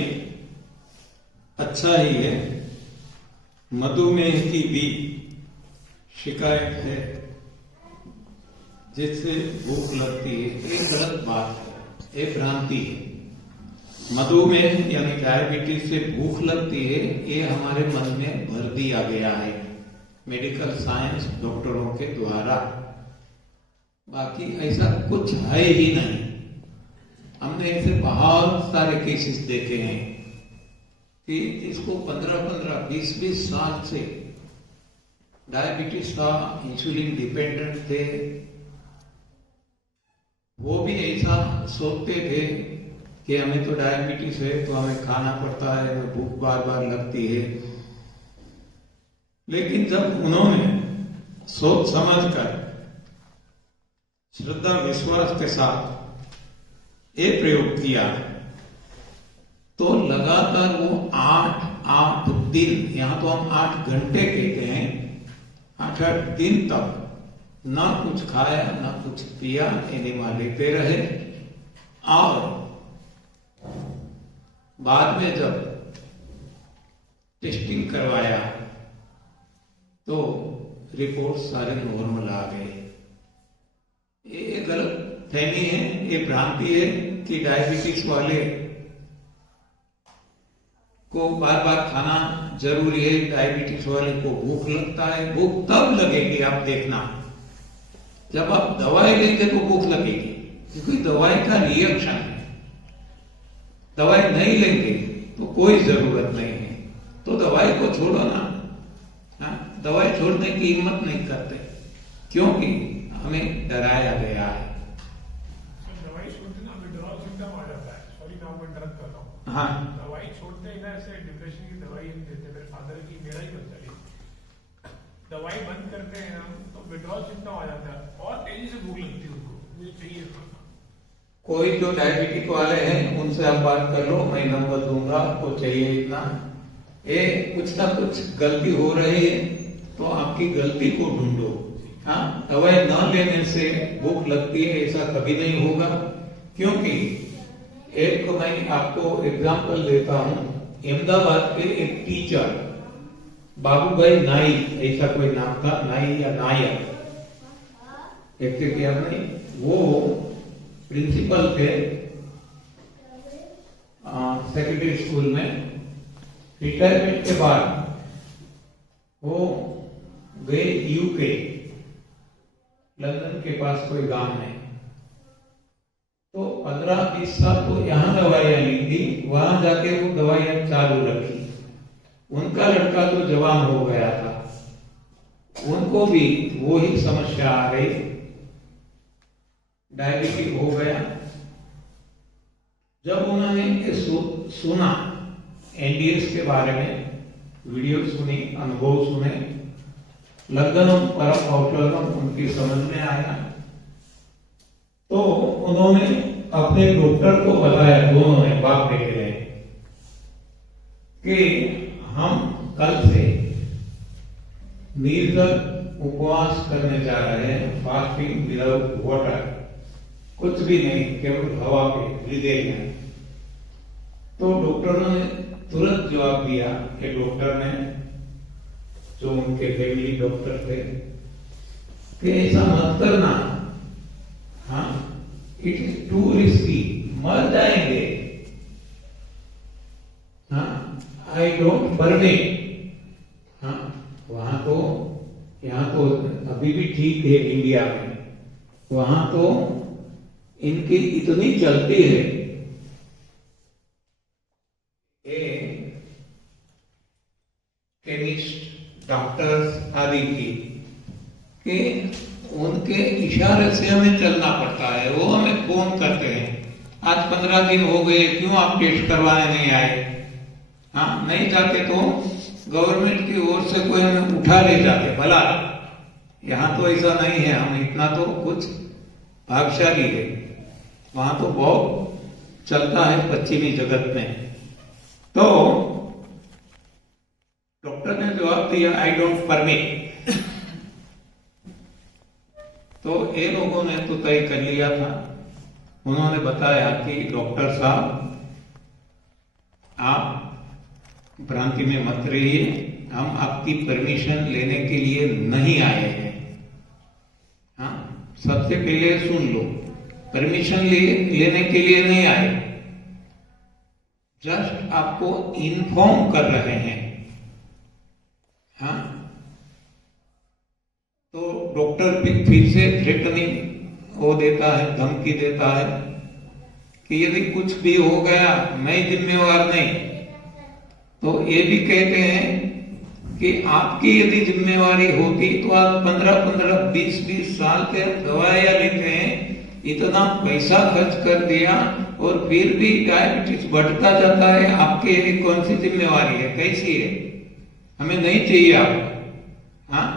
अच्छा ही है। मधुमेह की भी शिकायत है, जिससे भूख लगती है, ये गलत बात है, ये भ्रांति है। मधुमेह यानी डायबिटीज से भूख लगती है, ये हमारे मन में भर दिया गया है मेडिकल साइंस डॉक्टरों के द्वारा। बाकी ऐसा कुछ है ही नहीं। हमने ऐसे बहुत सारे केसेस देखे हैं कि इसको 15-15, 20-20 साल से डायबिटीज था, इंसुलिन डिपेंडेंट थे, वो भी ऐसा सोचते थे कि हमें तो डायबिटीज है तो हमें खाना पड़ता है, हमें भूख बार बार लगती है। लेकिन जब उन्होंने सोच समझकर श्रद्धा विश्वास के साथ ये प्रयोग किया तो लगातार वो 8 दिन, यहां तो हम 8 घंटे कहते हैं, 8 दिन तक ना कुछ खाया ना कुछ पिया, एनिमा लेते रहे। और बाद में जब टेस्टिंग करवाया तो रिपोर्ट सारे नॉर्मल आ गए। ये गलत फहमी है, ये भ्रांति है कि डायबिटीज वाले को बार बार खाना जरूरी है। डायबिटीज वाले को भूख लगता है, भूख तब लगेगी आप देखना जब आप दवाई लेंगे तो भूख लगेगी, क्योंकि दवाई का रिएक्शन है। दवाई नहीं लेंगे तो कोई जरूरत नहीं है, तो दवाई को छोड़ो ना। दवाई छोड़ने की हिम्मत नहीं करते क्योंकि हमें डराया गया है। दवाई छोड़ते ना विड्रॉल सिम्टम आ जाता है। सॉरी मैं आपको इंटरप्ट कर रहा हूँ। हाँ, दवाई छोड़ते ही ना ऐसे डिप्रेशन की दवाई हम देते, मेरे फादर की, मेरा ही बता ली। दवाई बंद करते हैं हम तो विड्रॉल सिम्टम आ जाता है और तेजी से भूख लगती है उनको, मुझे चाहिए खाना। कोई जो डायबिटिक वाले हैं उनसे आप बात कर लो, मैं नंबर दूंगा, आपको चाहिए इतना। ये कुछ ना कुछ गलती हो रही है तो आपकी गलती को ढूंढो। हाँ, दवाई न लेने से भूख लगती है ऐसा कभी नहीं होगा, क्योंकि एक मैं आपको एग्जांपल देता हूं। अहमदाबाद के एक टीचर बाबूभाई नाई, ऐसा कोई नाम था, नाई या नायक, एग्जैक्ट याद नहीं, वो प्रिंसिपल थे सेकेंडरी स्कूल में। रिटायरमेंट के बाद वो गए यूके, लंदन के पास कोई गांव में, तो 15-20 साल तो यहाँ दवाइयां ली थी, वहां जाके वो दवाइयां चालू रखी। उनका लड़का तो जवान हो गया था, उनको भी वो ही समस्या आ गई, डायबिटीज हो गया। जब उन्होंने सुना एनडीएस के बारे में, वीडियो सुनी, अनुभव सुने, लग्नम परम औषधम उनकी समझ में आया, तो उन्होंने अपने डॉक्टर को बताया, दोनों ने बाप बेटे ने, कि हम कल से निर्जल उपवास करने जा रहे हैं, फास्टिंग विदाउट वाटर, कुछ भी नहीं, केवल हवा पे हृदय में। तो डॉक्टरों ने तुरंत जवाब दिया कि डॉक्टर ने, जो उनके फैमिली डॉक्टर थे, कि ऐसा मत करना, हाँ, इट इज टू रिस्की, मर जाएंगे। हाँ, आई डोंट परमिट। हाँ, वहां तो, यहाँ तो अभी भी ठीक है इंडिया में, वहां तो इनकी इतनी चलती है केमिस्ट, डॉक्टर्स आदि की, कि उनके इशारे से हमें चलना पड़ता है। वो हमें फोन करते हैं, आज 15 दिन हो गए, क्यों आप टेस्ट करवाने नहीं आए? हाँ, नहीं जाते तो गवर्नमेंट की ओर से कोई हमें उठा ले जाते। भला यहाँ तो ऐसा नहीं है, हम इतना तो कुछ भाग्यशाली है, वहां तो बहुत चलता है पश्चिमी जगत में। तो डॉक्टर ने जवाब दिया, आई डोंट परमिट। तो ये लोगों ने तो तय कर लिया था। उन्होंने बताया कि डॉक्टर साहब, आप भ्रांति में मत रहिए, हम आपकी परमिशन लेने के लिए नहीं आए हैं। हाँ, सबसे पहले सुन लो, परमिशन लेने के लिए नहीं आए, जस्ट आपको इन्फॉर्म कर रहे हैं। हाँ, तो डॉक्टर फिर से थ्रेटनिंग वो देता है, धमकी देता है कि यदि कुछ भी हो गया मैं जिम्मेवार नहीं। तो ये भी कहते हैं कि आपकी यदि जिम्मेवारी होती तो आप 15-15, 20-20 साल से दवाइयां लेते हैं, इतना पैसा खर्च कर दिया और फिर भी डायबिटीज बढ़ता जाता है, आपके लिए कौन सी जिम्मेवारी है, कैसी है? हमें नहीं चाहिए आप। हाँ,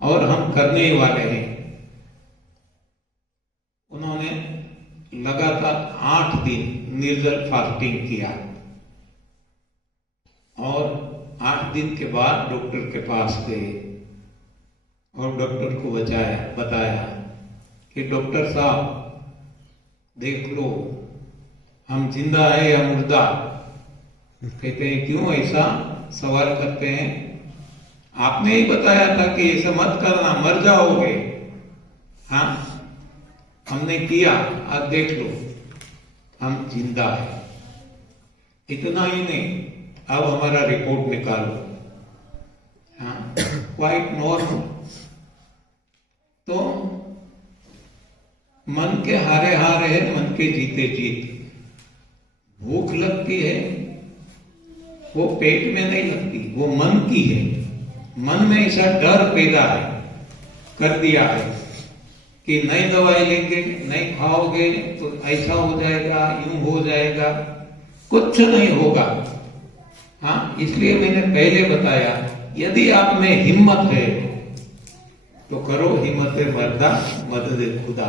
और हम करने ही वाले हैं। उन्होंने लगातार 8 दिन निर्जल फास्टिंग किया और 8 दिन के बाद डॉक्टर के पास गए और डॉक्टर को बताया कि डॉक्टर साहब देख लो, हम जिंदा है या मुर्दा। कहते हैं क्यों ऐसा सवाल करते हैं? आपने ही बताया था कि ऐसा मत करना, मर जाओगे। हाँ, हमने किया, अब देख लो हम जिंदा है। इतना ही नहीं, अब हमारा रिपोर्ट निकालो। हाँ, क्वाइट नॉर्मल। तो मन के हारे हार है, मन के जीते जीत। भूख लगती है वो पेट में नहीं लगती, वो मन की है। मन में ऐसा डर पैदा कर दिया है कि नहीं दवाई लेंगे, नहीं खाओगे तो ऐसा हो जाएगा, यूं हो जाएगा, कुछ नहीं होगा। हाँ, इसलिए मैंने पहले बताया, यदि आप में हिम्मत है तो करो, हिम्मत मर्दा मदद खुदा।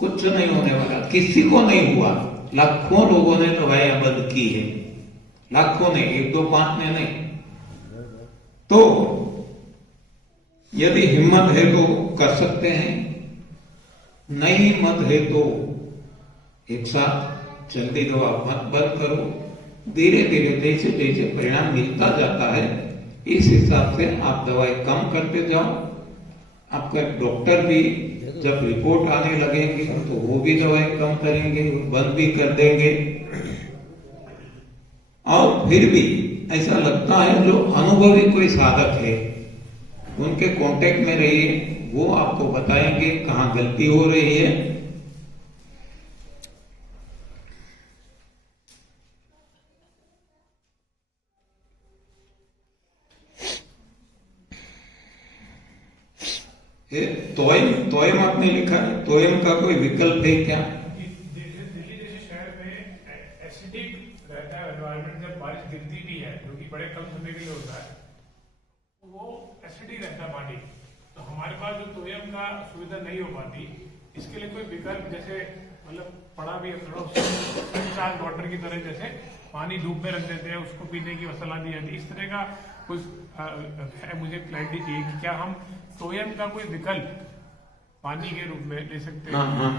कुछ नहीं होने वाला, किसी को नहीं हुआ। लाखों लोगों ने दवाइयां बंद की है, लाखों ने, 1 2 5 ने नहीं। तो यदि हिम्मत है तो कर सकते हैं, नहीं हिम्मत है तो एक साथ जल्दी दवा मत बंद करो। धीरे धीरे जैसे जैसे परिणाम मिलता जाता है, इस हिसाब से आप दवाई कम करते जाओ। आपका डॉक्टर भी जब रिपोर्ट आने लगेंगे तो वो भी दवाई कम करेंगे, बंद भी कर देंगे। और फिर भी ऐसा लगता है जो अनुभवी कोई साधक है उनके कांटेक्ट में रहिए, वो आपको बताएंगे कहां गलती हो रही है। तोयम आपने लिखा है, तोयम का कोई विकल्प है क्या? दिल्ली जैसे शहर में एसिडिक रहता है एनवायरनमेंट, जब बारिश गिरती भी है जो कि बड़े कम समय के लिए होता है, वो एसिडिक रहता है पानी। तो हमारे पास जो तोयम का सुविधा नहीं हो पाती, इसके लिए कोई विकल्प जैसे मतलब पड़ा भी है थोड़ा वाटर की तरह, जैसे पानी धूप में रख देते हैं, उसको पीने की सलाह दी जाती है, इस तरह का कुछ है। मुझे क्लैरिटी चाहिए कि क्या हम तोयम का कोई विकल्प पानी के रूप में ले सकते हैं? हाँ,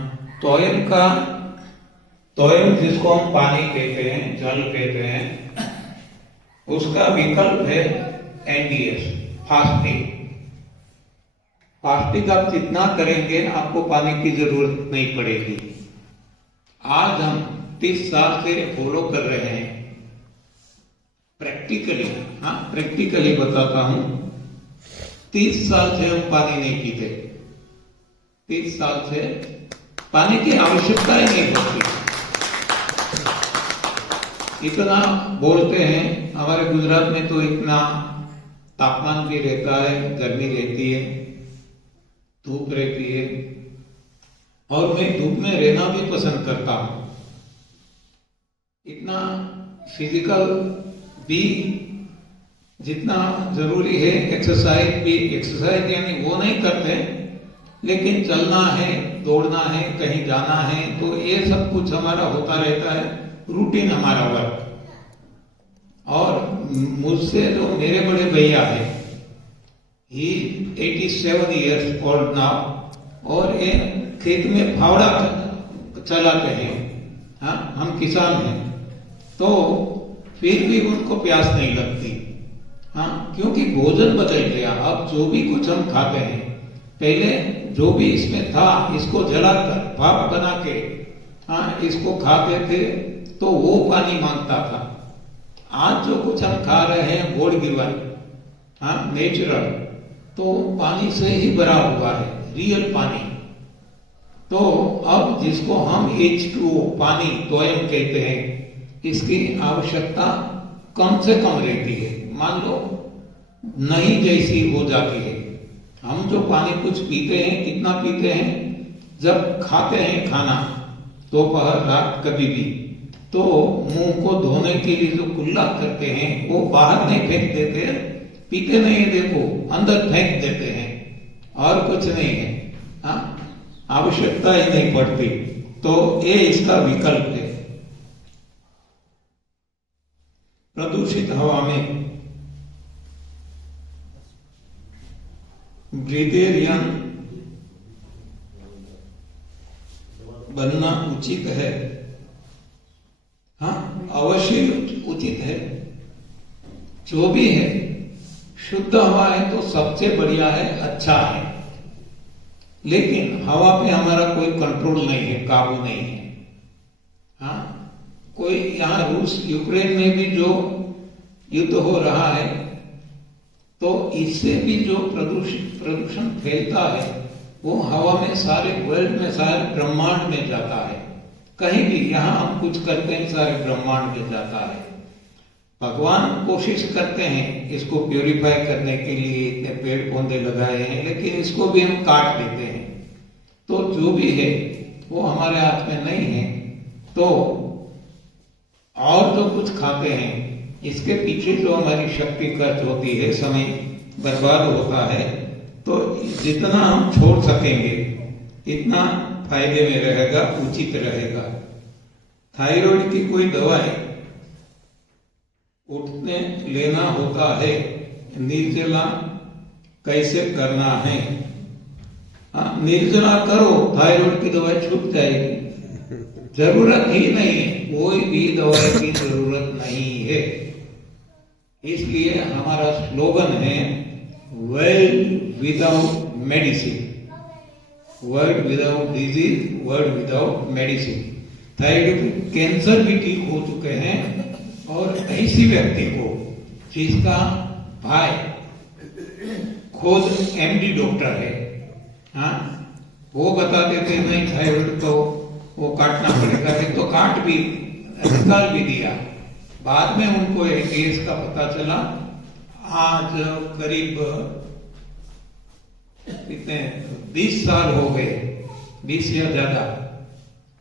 तोयम जिसको हम पानी कहते हैं, जल कहते हैं, उसका विकल्प है एनडीएस, फास्टिंग। फास्टिंग आप जितना करेंगे आपको पानी की जरूरत नहीं पड़ेगी। आज हम 30 साल से फॉलो कर रहे हैं प्रैक्टिकली। हाँ, प्रैक्टिकली बताता हूं, 30 साल से हम पानी नहीं पीते। 30 साल से पानी की आवश्यकता ही नहीं होती। इतना बोलते हैं, हमारे गुजरात में तो इतना तापमान भी रहता है, गर्मी रहती है, धूप रहती है, और मैं धूप में रहना भी पसंद करता हूं। इतना फिजिकल भी जितना जरूरी है, एक्सरसाइज भी, एक्सरसाइज यानी वो नहीं करते, लेकिन चलना है, दौड़ना है, कहीं जाना है, तो ये सब कुछ हमारा होता रहता है, रूटीन हमारा वर्क। और मुझसे जो मेरे बड़े भैया है, ही 87 years old नाउ, और ये खेत में फावड़ा चलाते हैं। हाँ, हम किसान हैं, तो फिर भी उनको प्यास नहीं लगती। हाँ, क्योंकि भोजन बदल गया। अब जो भी कुछ हम खाते हैं, पहले जो भी इसमें था, इसको जलाकर भाप बना के हाँ इसको खाते थे, तो वो पानी मांगता था। आज जो कुछ हम खा रहे हैं गॉड गिवन, हाँ, नेचुरल, तो पानी से ही भरा हुआ है, रियल पानी। तो अब जिसको हम H2O पानी तोयम कहते हैं, इसकी आवश्यकता कम से कम रहती है। मान लो नहीं जैसी हो जाती है। हम जो पानी कुछ पीते हैं, कितना पीते हैं? जब खाते हैं खाना, दोपहर रात कभी भी, तो मुंह को धोने के लिए जो कुल्ला करते हैं, वो बाहर नहीं फेंक देते, पीते नहीं है, देखो अंदर फेंक देते हैं और कुछ नहीं है, हाँ, आवश्यकता ही नहीं पड़ती। तो ये इसका विकल्प है। प्रदूषित हवा में ब्रिगेरियन बनना उचित है, हाँ अवश्य उचित है। जो भी है शुद्ध हवा है तो सबसे बढ़िया है, अच्छा है। लेकिन हवा पे हमारा कोई कंट्रोल नहीं है, काबू नहीं है। हाँ, कोई यहाँ रूस यूक्रेन में भी जो युद्ध हो रहा है, तो इससे भी जो प्रदूषण फैलता है वो हवा में, सारे वर्ल्ड में, सारे ब्रह्मांड में जाता है। कहीं भी यहाँ हम कुछ करते हैं सारे ब्रह्मांड में जाता है। भगवान कोशिश करते हैं इसको प्यूरिफाई करने के लिए, इतने पेड़ पौधे लगाए हैं, लेकिन इसको भी हम काट देते हैं। तो जो भी है वो हमारे हाथ में नहीं है। तो और जो कुछ खाते हैं इसके पीछे जो हमारी शक्ति खर्च होती है, समय बर्बाद होता है। तो जितना हम छोड़ सकेंगे इतना फायदे में रहेगा, उचित रहेगा। थायराइड की कोई दवाई उठने लेना होता है, निर्जला कैसे करना है? हाँ, निर्जला करो, थायराइड की दवाई छूट जाएगी। जरूरत ही नहीं है, कोई भी दवाई की जरूरत नहीं है। इसलिए हमारा स्लोगन है world without medicine, world without disease, world without medicine. Thyroid cancer भी ठीक हो चुके हैं, और ऐसी व्यक्ति को जिसका भाई खुद एमडी डॉक्टर है, हाँ, वो बता देते नहीं थायराइड तो वो काटना पड़ेगा, तो काट भी, निकाल भी दिया। बाद में उनको एटीएस का पता चला। आज करीब कितने 20 साल हो गए, 20 या ज्यादा,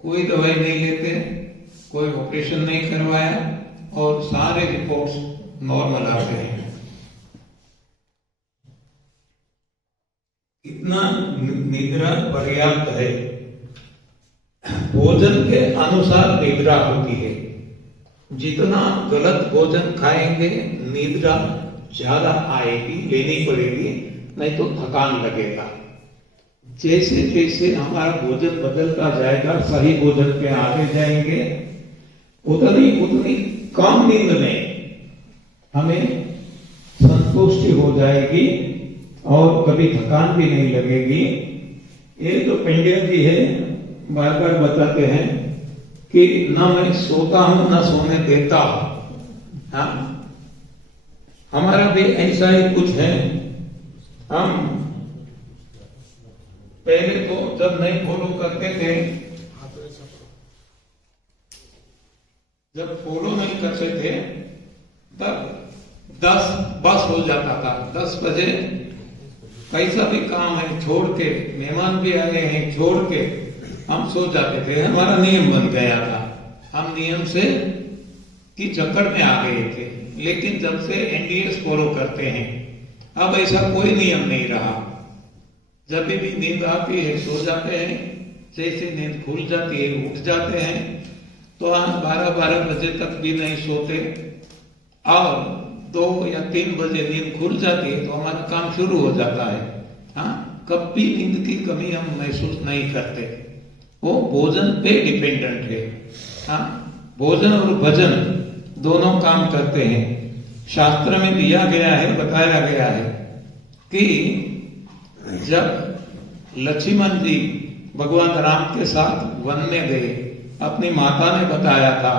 कोई दवाई नहीं लेते, कोई ऑपरेशन नहीं करवाया, और सारे रिपोर्ट्स नॉर्मल आते हैं। इतना निद्रा पर्याप्त है। भोजन के अनुसार निद्रा होती है। जितना गलत भोजन खाएंगे निद्रा ज्यादा आएगी, लेनी पड़ेगी, नहीं तो थकान लगेगा। जैसे जैसे हमारा भोजन बदलता जाएगा, सही भोजन पे आगे जाएंगे, उतनी कम नींद में हमें संतुष्टि हो जाएगी और कभी थकान भी नहीं लगेगी। ये तो पंडित जी है, बार बार बताते हैं कि न मैं सोता हूं न सोने देता हूं। हाँ, हमारा भी ऐसा ही कुछ है। हम पहले तो जब नहीं फॉलो करते थे, जब फॉलो नहीं करते थे तब 10 बस हो जाता था, 10 बजे कैसा भी काम है छोड़ के, मेहमान भी आए हैं छोड़ के हम सो जाते थे। हमारा नियम बन गया था, हम नियम से की चक्कर में आ गए थे। लेकिन जब से एनडीएस फॉलो करते हैं, अब ऐसा कोई नियम नहीं रहा। जब भी नींद आती है सो जाते हैं, जैसे नींद खुल जाती है उठ जाते हैं। तो हम 12-12 बजे तक भी नहीं सोते, और 2 या 3 बजे नींद खुल जाती है तो हमारा काम शुरू हो जाता है। हाँ, कभी नींद की कमी हम महसूस नहीं करते। वो भोजन पे डिपेंडेंट है। हाँ, भोजन और भजन दोनों काम करते हैं। शास्त्र में दिया गया है, बताया गया है कि जब लक्ष्मण जी भगवान राम के साथ वन में गए, अपनी माता ने बताया था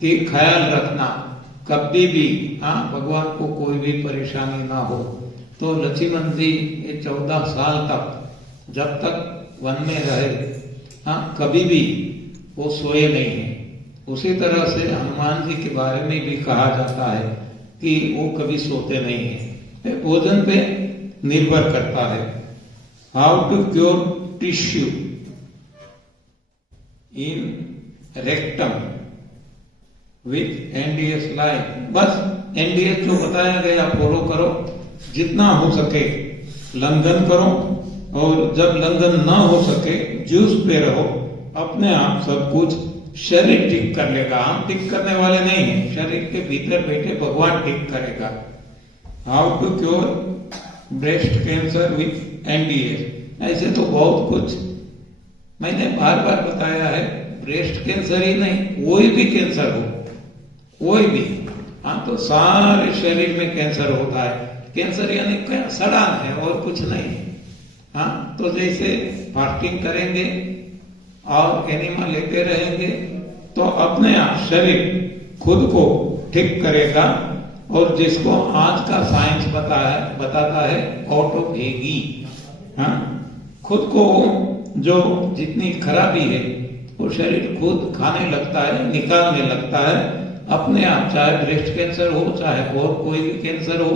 कि ख्याल रखना कभी भी, हाँ, भगवान को कोई भी परेशानी ना हो। तो लक्ष्मण जी ये 14 साल तक जब तक वन में रहे, हाँ, कभी भी वो सोए नहीं है। उसी तरह से हनुमान जी के बारे में भी कहा जाता है कि वो कभी सोते नहीं है। भोजन पे निर्भर करता है। How to cure tissue in rectum with NDS life, बस एनडीएस जो बताया गया फॉलो करो, जितना हो सके लंघन करो, और जब लंघन ना हो सके जूस पे रहो, अपने आप सब कुछ शरीर ठीक कर लेगा। हम ठीक करने वाले नहीं है, शरीर के भीतर बैठे भगवान ठीक करेगा। How to cure breast cancer with NDS, ऐसे तो बहुत कुछ मैंने बार बार बताया है। ब्रेस्ट कैंसर ही नहीं, कोई भी कैंसर हो, कोई भी, हाँ, तो सारे शरीर में कैंसर होता है। कैंसर यानी सड़ान है और कुछ नहीं है। हाँ, तो जैसे फास्टिंग करेंगे और एनिमा लेते रहेंगे तो अपने आप शरीर खुद को ठीक करेगा। और जिसको आज का साइंस बताता है ऑटोफेगी, हाँ, खुद को जो जितनी खराबी है वो शरीर खुद खाने लगता है, निकालने लगता है अपने आप। चाहे ब्रेस्ट कैंसर हो, चाहे और कोई भी कैंसर हो,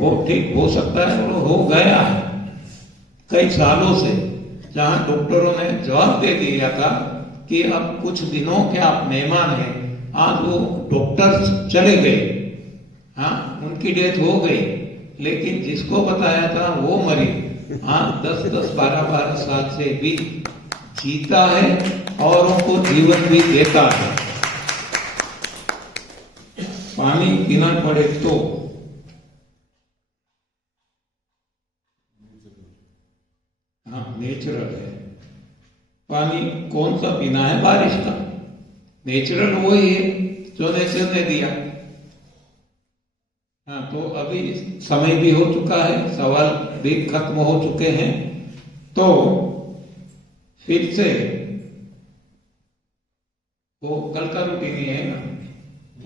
वो ठीक हो सकता है और हो गया है कई सालों से। जहां डॉक्टरों ने जवाब दे दिया था कि अब कुछ दिनों के आप मेहमान हैं, आज वो डॉक्टर्स चले गए, हाँ, उनकी डेथ हो गई, लेकिन जिसको बताया था वो मरीज हाँ 10-10, 12-12 साल से भी जीता है और उनको जीवन भी देता है। पानी पीना पड़े तो हाँ, नेचुरल है। पानी कौन सा पीना है? बारिश का। नेचुरल वही है जो नेचर ने दिया। हाँ, तो अभी समय भी हो चुका है, सवाल भी खत्म हो चुके हैं, तो फिर से वो कल का रूटीन ही है ना,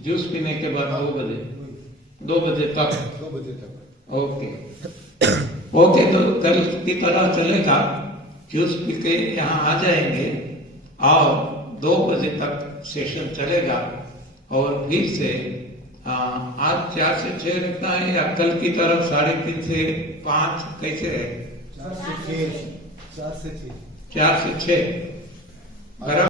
जूस पीने के बाद 2 बजे तक। ओके, तो कल की तरह चलेगा, जूस पी के यहाँ आ जाएंगे और 2 बजे तक सेशन चलेगा। और फिर से आज 4 से 6 रखना है या कल की तरफ 3:30 से 5, कैसे है? 4 से 6 बराबर।